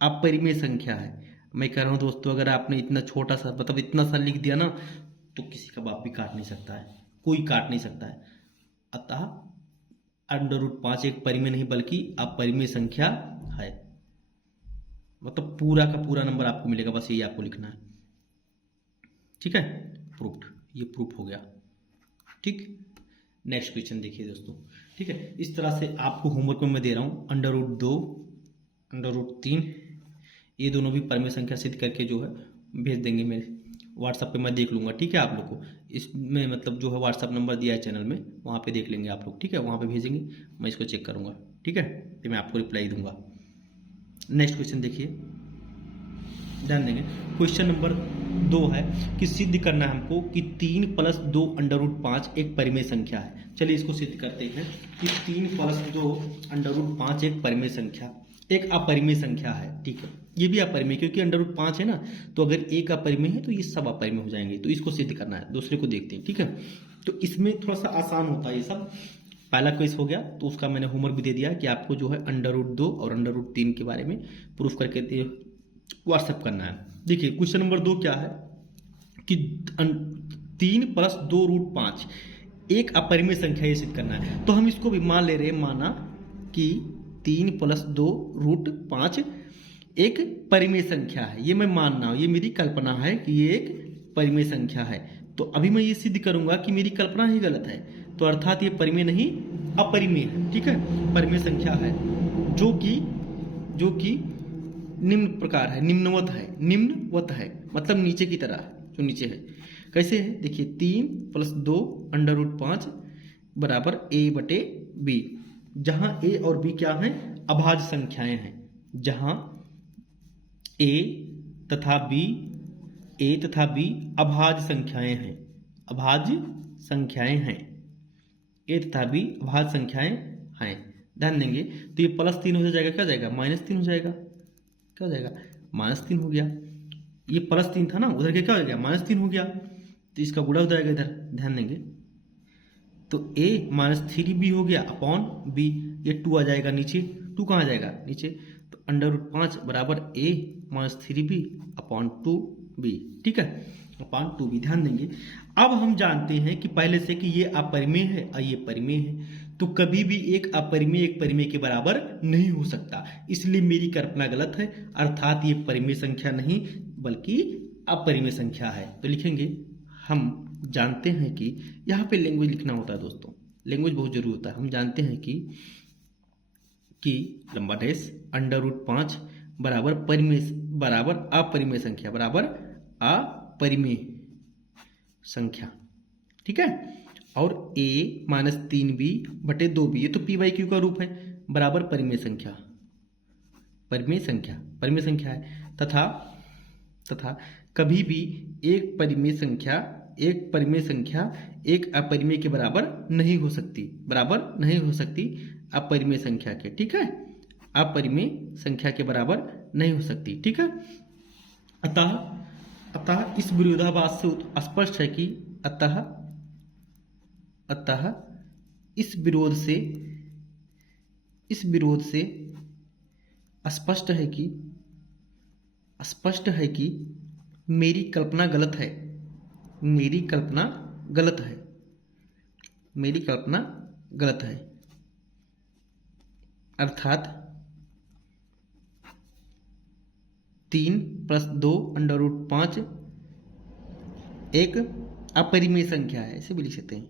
अपरिमेय संख्या है। मैं कह रहा हूं दोस्तों, अगर आपने इतना छोटा सा मतलब इतना सा लिख दिया ना तो किसी का बाप भी काट नहीं सकता है, कोई काट नहीं सकता है। अतः √5 एक परिमेय नहीं बल्कि अपरिमेय संख्या है, मतलब पूरा का पूरा नंबर आपको मिलेगा, बस यही आपको लिखना है। ठीक है, प्रूफ्ड, ये प्रूफ हो गया। ठीक, नेक्स्ट क्वेश्चन देखिए दोस्तों। ठीक है, इस तरह से आपको होमवर्क में मैं दे रहा हूँ √2 √3 ये दोनों भी परिमेय संख्या सिद्ध करके जो है भेज देंगे मेरे व्हाट्सएप पे, मैं देख लूंगा। ठीक है, आप लोग को इसमें मतलब जो है व्हाट्सएप नंबर दिया है चैनल में, वहाँ पे देख लेंगे आप लोग। ठीक है, वहाँ पे भेजेंगे, मैं इसको चेक करूँगा। ठीक है, फिर मैं आपको रिप्लाई दूंगा। नेक्स्ट क्वेश्चन देखिए, ध्यान देंगे। क्वेश्चन नंबर 2 है कि सिद्ध करना है हमको कि 3 + 2 √5 एक परिमेय संख्या है। चलिए इसको सिद्ध करते हैं कि 3 + 2 √5 एक परिमेय संख्या, एक अपरिमेय संख्या है। ठीक है, ये भी अपरिमेय, क्योंकि √5 है ना, तो अगर एक अपरिमेय है तो ये सब अपरिमेय हो जाएंगे। तो इसको सिद्ध करना है, दूसरे को देखते हैं। ठीक है, तो इसमें थोड़ा सा आसान होता है ये सब। पहला क्वेश्चन हो गया तो उसका मैंने होमवर्क भी दे दिया कि आपको जो है √2 और √3 के बारे में प्रूफ करके व्हाट्सएप करना है। देखिए क्वेश्चन नंबर 2 क्या है कि 3 + 2√5 एक अपरिमेय संख्या ये सिद्ध करना है। तो हम इसको भी मान ले रहे हैं, माना कि 3 + 2√5 एक परिमेय संख्या है। ये मैं मान रहा हूं, ये मेरी कल्पना है कि ये एक परिमेय संख्या है। तो अभी मैं ये सिद्ध करूंगा कि मेरी कल्पना ही गलत है, तो अर्थात ये परिमेय नहीं अपरिमेय है। ठीक है, परिमेय संख्या है जो कि निम्न प्रकार है, निम्नवत है, मतलब नीचे की तरह जो नीचे है। कैसे है देखिए, 3 + 2√5 बराबर a/b, जहां a और b क्या है, अभाज्य संख्याएं हैं। जहां a तथा b अभाज्य संख्याएं हैं, अभाज्य संख्याएं हैं, a तथा b अभाज्य संख्याएं हैं। ध्यान देंगे तो ये +3 हो जाएगा, क्या हो जाएगा, -3 हो जाएगा। क्या हो जाएगा, -3 हो गया। ये +3 था ना, उधर के क्या हो गया, -3 हो गया, तो इसका गुणा हो जाएगा इधर। ध्यान देंगे तो a -3b हो गया अपॉन b, ये 2 आ जाएगा नीचे। 2 कहाँ आ जाएगा, नीचे। तो √5 बराबर a -3b अपॉन 2b। ठीक है, अपॉन 2b। ध्यान देंगे अब हम जानते हैं कि पहले से कि ये अपरिमेय है और ये परिमेय है, तो कभी भी एक अपरिमेय एक परिमेय के बराबर नहीं हो सकता, इसलिए मेरी कल्पना गलत है। अर्थात ये परिमेय संख्या नहीं बल्कि अपरिमेय संख्या है। तो लिखेंगे, हम जानते हैं कि यहाँ पे लैंग्वेज लिखना होता है दोस्तों, लैंग्वेज बहुत जरूरी होता है। हम जानते हैं कि लंबा डैश √5 बराबर अपरिमेय संख्या, बराबर अपरिमेय संख्या। ठीक है, और a -3b/2b, ये तो p/q का रूप है, बराबर परिमेय संख्या है। तथा कभी भी एक परिमेय संख्या एक अपरिमेय के बराबर नहीं हो सकती, अपरिमेय संख्या के। ठीक है, अपरिमेय संख्या के बराबर नहीं हो सकती। ठीक है, अतः इस विरोधाभास से स्पष्ट है कि अतः इस विरोध से स्पष्ट है कि मेरी कल्पना गलत है। अर्थात 3 + 2√5 एक अपरिमेय संख्या है, ऐसे भी लिख सकते हैं,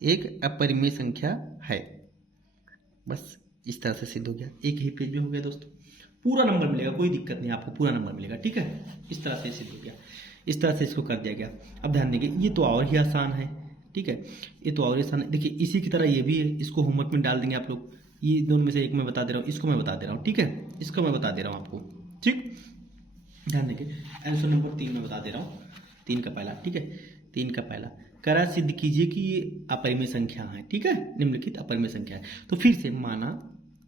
एक अपरिमेय संख्या है। बस इस तरह से सिद्ध हो गया। एक ही पेज में हो गया दोस्तों, पूरा नंबर मिलेगा, कोई दिक्कत नहीं, आपको पूरा नंबर मिलेगा। ठीक है, इस तरह से सिद्ध हो गया, इस तरह से इसको कर दिया गया। अब ध्यान देंगे, ये तो और ही आसान है। ठीक है, ये तो और ही आसान है। देखिए इसी की तरह ये भी है, इसको होमवर्क में डाल देंगे आप लोग। ये दोनों में से एक मैं बता दे रहा हूँ, इसको मैं बता दे रहा हूँ। ठीक है, इसको मैं बता दे रहा हूँ आपको। ठीक, ध्यान देंगे, आंसर नंबर 3 में बता दे रहा हूँ, 3 का पहला। ठीक है, 3 का पहला, करा सिद्ध कीजिए कि ये अपरिमेय संख्या है। ठीक है, निम्नलिखित अपरिमेय संख्या है। तो फिर से माना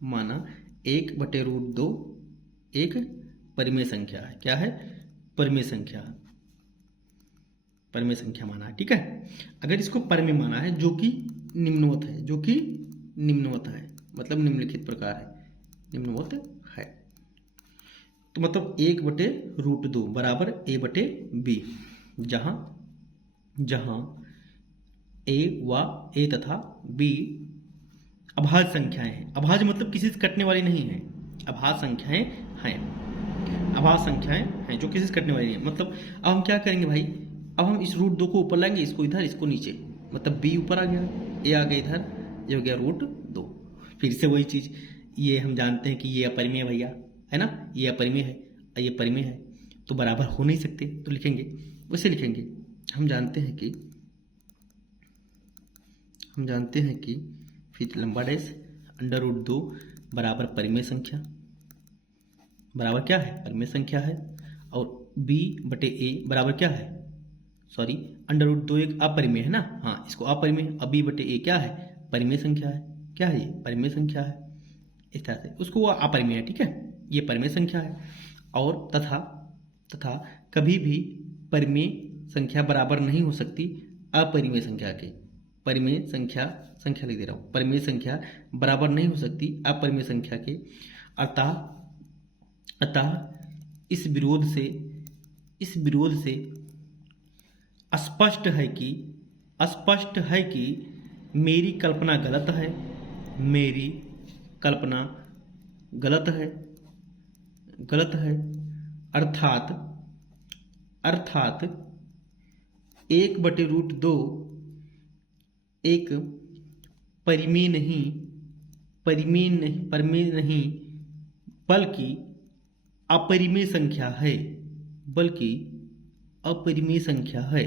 1/√2 एक परिमेय संख्या है। क्या है, परिमेय संख्या माना है। ठीक है, अगर इसको परिमेय माना है जो कि निम्नवत है, मतलब निम्नलिखित प्रकार है, निम्नवत है, तो मतलब 1/√2 बराबर a/b, जहां a तथा b अभाज्य संख्याएं हैं। अभाज्य मतलब किसी से कटने वाली नहीं है, अभाज्य संख्याएं हैं जो किसी से कटने वाली नहीं है। मतलब अब हम क्या करेंगे भाई, अब हम इस √2 को ऊपर लाएंगे, इसको इधर, इसको नीचे, मतलब b ऊपर आ गया, a आ गया इधर, ये हो गया √2। फिर से वही चीज, ये हम जानते हैं कि ये अपरिमेय भैया है ना, ये अपरिमेय है, ये परिमेय है, तो बराबर हो नहीं सकते। तो लिखेंगे, वैसे लिखेंगे, हम जानते हैं कि फिर लंबा डैश √2 बराबर परिमेय संख्या, बराबर क्या है, परिमेय संख्या है। और b/a बराबर क्या है, सॉरी √2 एक अपरिमेय है ना, हाँ इसको अपरिमेय, अब b/a क्या है, परिमेय संख्या है। क्या है, ये परिमेय संख्या है। इस तरह से उसको अपरिमेय है। ठीक है, ये परिमेय संख्या है। और तथा कभी भी परिमेय संख्या बराबर नहीं हो सकती अपरिमेय संख्या के। परिमेय संख्या लिख दे रहा हूं, परिमेय संख्या बराबर नहीं हो सकती अपरिमेय संख्या के। अतः इस विरोध से स्पष्ट है कि मेरी कल्पना गलत है, मेरी कल्पना गलत है, अर्थात 1/√2 एक परिमेय नहीं बल्कि अपरिमेय संख्या है।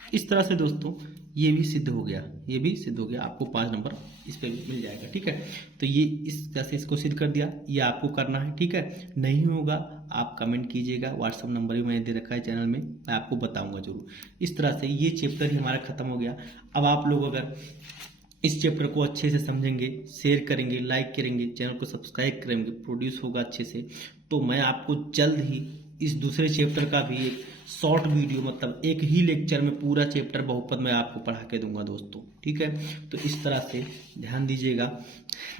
इस तरह से दोस्तों ये भी सिद्ध हो गया, आपको 5 नंबर इस पे मिल जाएगा। ठीक है, तो ये इस तरह से इसको सिद्ध कर दिया, ये आपको करना है। ठीक है, नहीं होगा आप कमेंट कीजिएगा, व्हाट्सअप नंबर भी मैंने दे रखा है चैनल में, मैं आपको बताऊंगा जरूर। इस तरह से ये चैप्टर ही हमारा खत्म हो गया। अब आप लोग अगर इस चैप्टर को अच्छे से समझेंगे, शेयर करेंगे, लाइक करेंगे, चैनल को सब्सक्राइब करेंगे, प्रोड्यूस होगा अच्छे से, तो मैं आपको जल्द ही इस दूसरे चैप्टर का भी एक शॉर्ट वीडियो, मतलब एक ही लेक्चर में पूरा चैप्टर बहुपद में आपको पढ़ा के दूंगा दोस्तों। ठीक है, तो इस तरह से ध्यान दीजिएगा।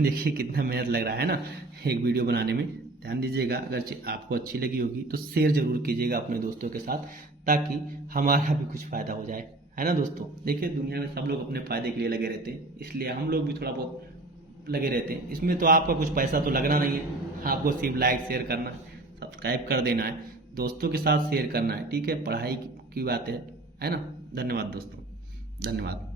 देखिए कितना मेहनत लग रहा है ना एक वीडियो बनाने में, ध्यान दीजिएगा। अगर आपको अच्छी लगी होगी तो शेयर जरूर कीजिएगा अपने दोस्तों के साथ, ताकि हमारा भी कुछ फायदा हो जाए, है ना दोस्तों। देखिए दुनिया में सब लोग अपने फायदे के लिए लगे रहते हैं, इसलिए हम लोग भी थोड़ा बहुत लगे रहते हैं। इसमें तो आपका कुछ पैसा तो लगना नहीं है, आपको सिर्फ लाइक शेयर करना है, सब्सक्राइब कर देना है, दोस्तों के साथ शेयर करना है। ठीक है, पढ़ाई की बात है ना। धन्यवाद दोस्तों, धन्यवाद।